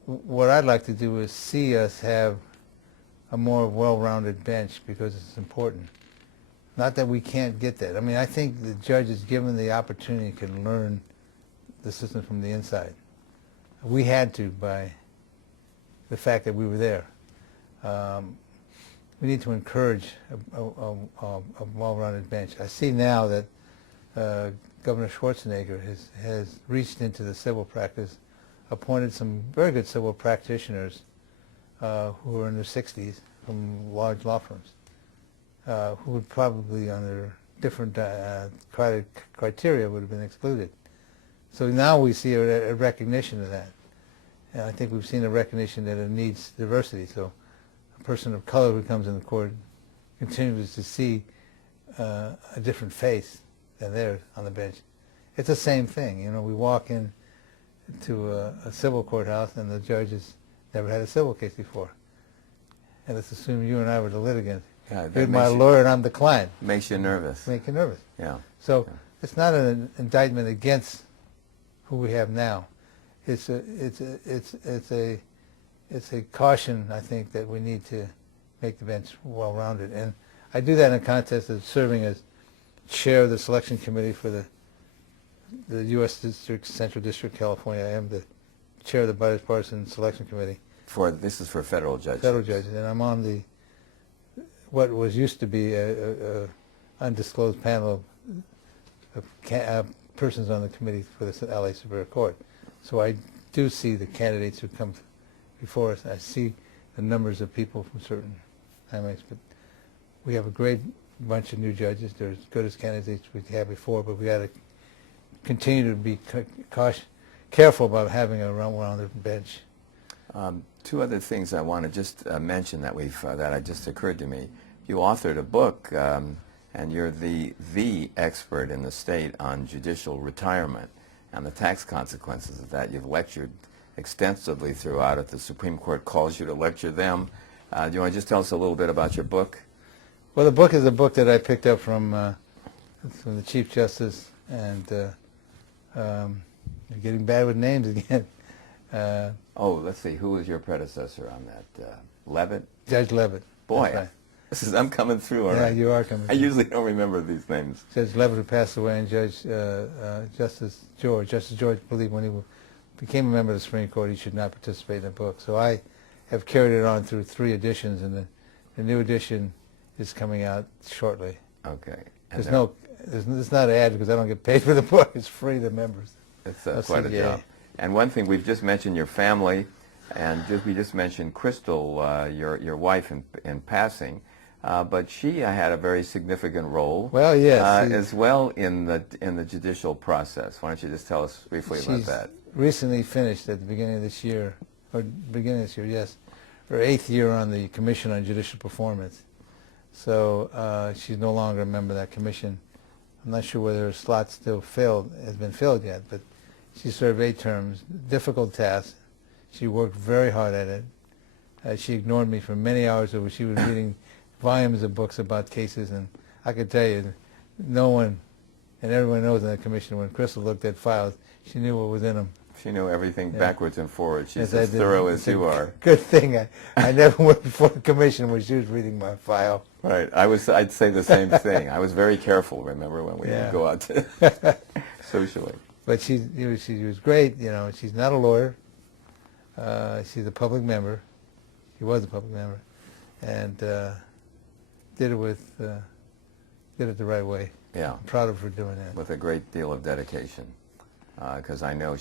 what I'd like to do is see us have a more well-rounded bench, because it's important. Not that we can't get that. I mean, I think the judges, given the opportunity, can learn the system from the inside. We had to by the fact that we were there. We need to encourage a well-rounded bench. I see now that Governor Schwarzenegger has reached into the civil practice, appointed some very good civil practitioners who are in their 60s from large law firms, who would probably, under different criteria, would have been excluded. So now we see a recognition of that. And I think we've seen a recognition that it needs diversity. So a person of color who comes in the court continues to see a different face than theirs on the bench. It's the same thing. We walk in to a civil courthouse and the judge has never had a civil case before. And let's assume you and I were the litigant. Yeah, You're my lawyer and I'm the client. Makes you nervous. Make you nervous. Yeah. So it's not an indictment against who we have now. It's a caution, I think, that we need to make the bench well-rounded. And I do that in the context of serving as chair of the selection committee for the U.S. District, Central District, California. I am the chair of the bipartisan selection committee. This is for federal judges. Federal judges, and I'm on what was used to be a undisclosed panel of persons on the committee for the LA Superior Court. So I do see the candidates who come before us. I see the numbers of people from certain families, but we have a great bunch of new judges. They're as good as candidates we had before, but we got to continue to be careful about having a well-rounded bench. Two other things I want to just mention that just occurred to me. You authored a book, and you're the expert in the state on judicial retirement and the tax consequences of that. You've lectured extensively throughout it. The Supreme Court calls you to lecture them. Do you want to just tell us a little bit about your book? Well, the book is a book that I picked up from the Chief Justice, and getting bad with names again. Let's see. Who was your predecessor on that? Levitt? Judge Levitt. Boy, right. I'm coming through, all right. Yeah, you are coming through. I usually don't remember these names. Judge Levitt, who passed away, and Justice George believed when he became a member of the Supreme Court he should not participate in the book. So I have carried it on through 3 editions, and the new edition is coming out shortly. Okay. It's not an ad because I don't get paid for the book. It's free to members. It's quite a job. And one thing, we've just mentioned your family, and we just mentioned Crystal, your wife, in passing. But she had a very significant role. Well, yes, as well in the judicial process. Why don't you just tell us briefly about that? Recently finished at the beginning of this year, yes, her 8th year on the Commission on Judicial Performance. So she's no longer a member of that commission. I'm not sure whether her slot has been filled yet, but she served 8 terms. Difficult task. She worked very hard at it. She ignored me for many hours where she was reading volumes of books about cases, and I could tell you, no one, and everyone knows in the commission, when Crystal looked at files, she knew what was in them. She knew everything backwards and forwards. She's Yes, as thorough as you are. Good thing I never went before the commission when she was reading my file. Right. I'd say the same thing. I was very careful, remember, when we go out to socially. But she was great. She's not a lawyer. She's a public member. She was a public member, and did it the right way. Yeah. I'm proud of her doing that. With a great deal of dedication. Because I know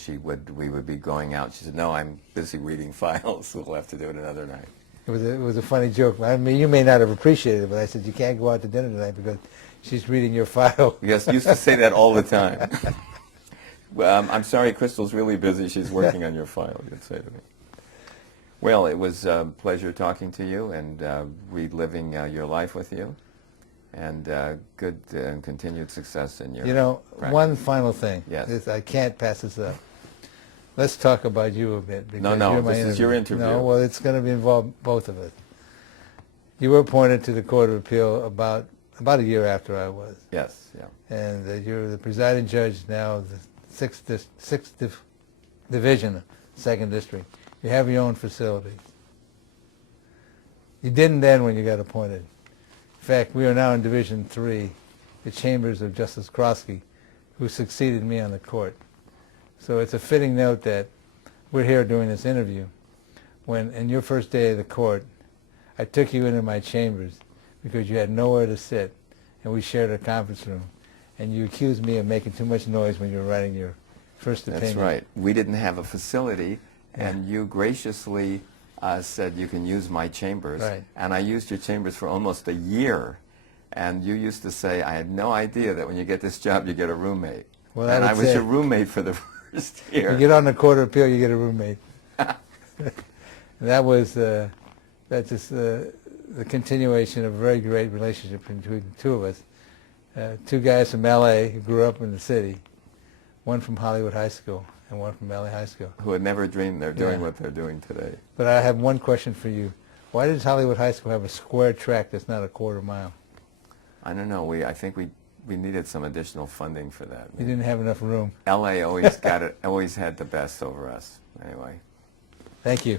we would be going out. She said, "No, I'm busy reading files. We'll have to do it another night." It was a funny joke. I mean, you may not have appreciated it, but I said, "You can't go out to dinner tonight because she's reading your file." Yes, used to say that all the time. Well, I'm sorry, Crystal's really busy. She's working on your file, you'd say to me. Well, it was a pleasure talking to you and reliving your life with you. And good and continued success in your practice. One final thing. Yes. I can't pass this up. let's talk about you a bit. Because No, you're my this is your interview. No, well, it's going to involve both of us. You were appointed to the Court of Appeal about a year after I was. Yes, yeah. And you're the presiding judge now of the sixth division, 2nd District. You have your own facility. You didn't then when you got appointed. In fact, we are now in Division 3, the chambers of Justice Krosky, who succeeded me on the court. So it's a fitting note that we're here doing this interview when, in your first day of the court, I took you into my chambers because you had nowhere to sit, and we shared a conference room, and you accused me of making too much noise when you were writing your first opinion. That's right. We didn't have a facility, and you graciously said you can use my chambers. Right. And I used your chambers for almost a year, and you used to say, I had no idea that when you get this job, you get a roommate. Well, and I was it. your roommate for the first year. You get on the Court of Appeal, you get a roommate. And that was that's just the continuation of a very great relationship between the two of us. Two guys from L.A. who grew up in the city, one from Hollywood High School and one from L.A. High School. Who had never dreamed they're doing what they're doing today. But I have one question for you. Why does Hollywood High School have a square track that's not a quarter mile? I don't know. I think we needed some additional funding for that. You didn't have enough room. L.A. always got it. Always had the best over us. Anyway. Thank you.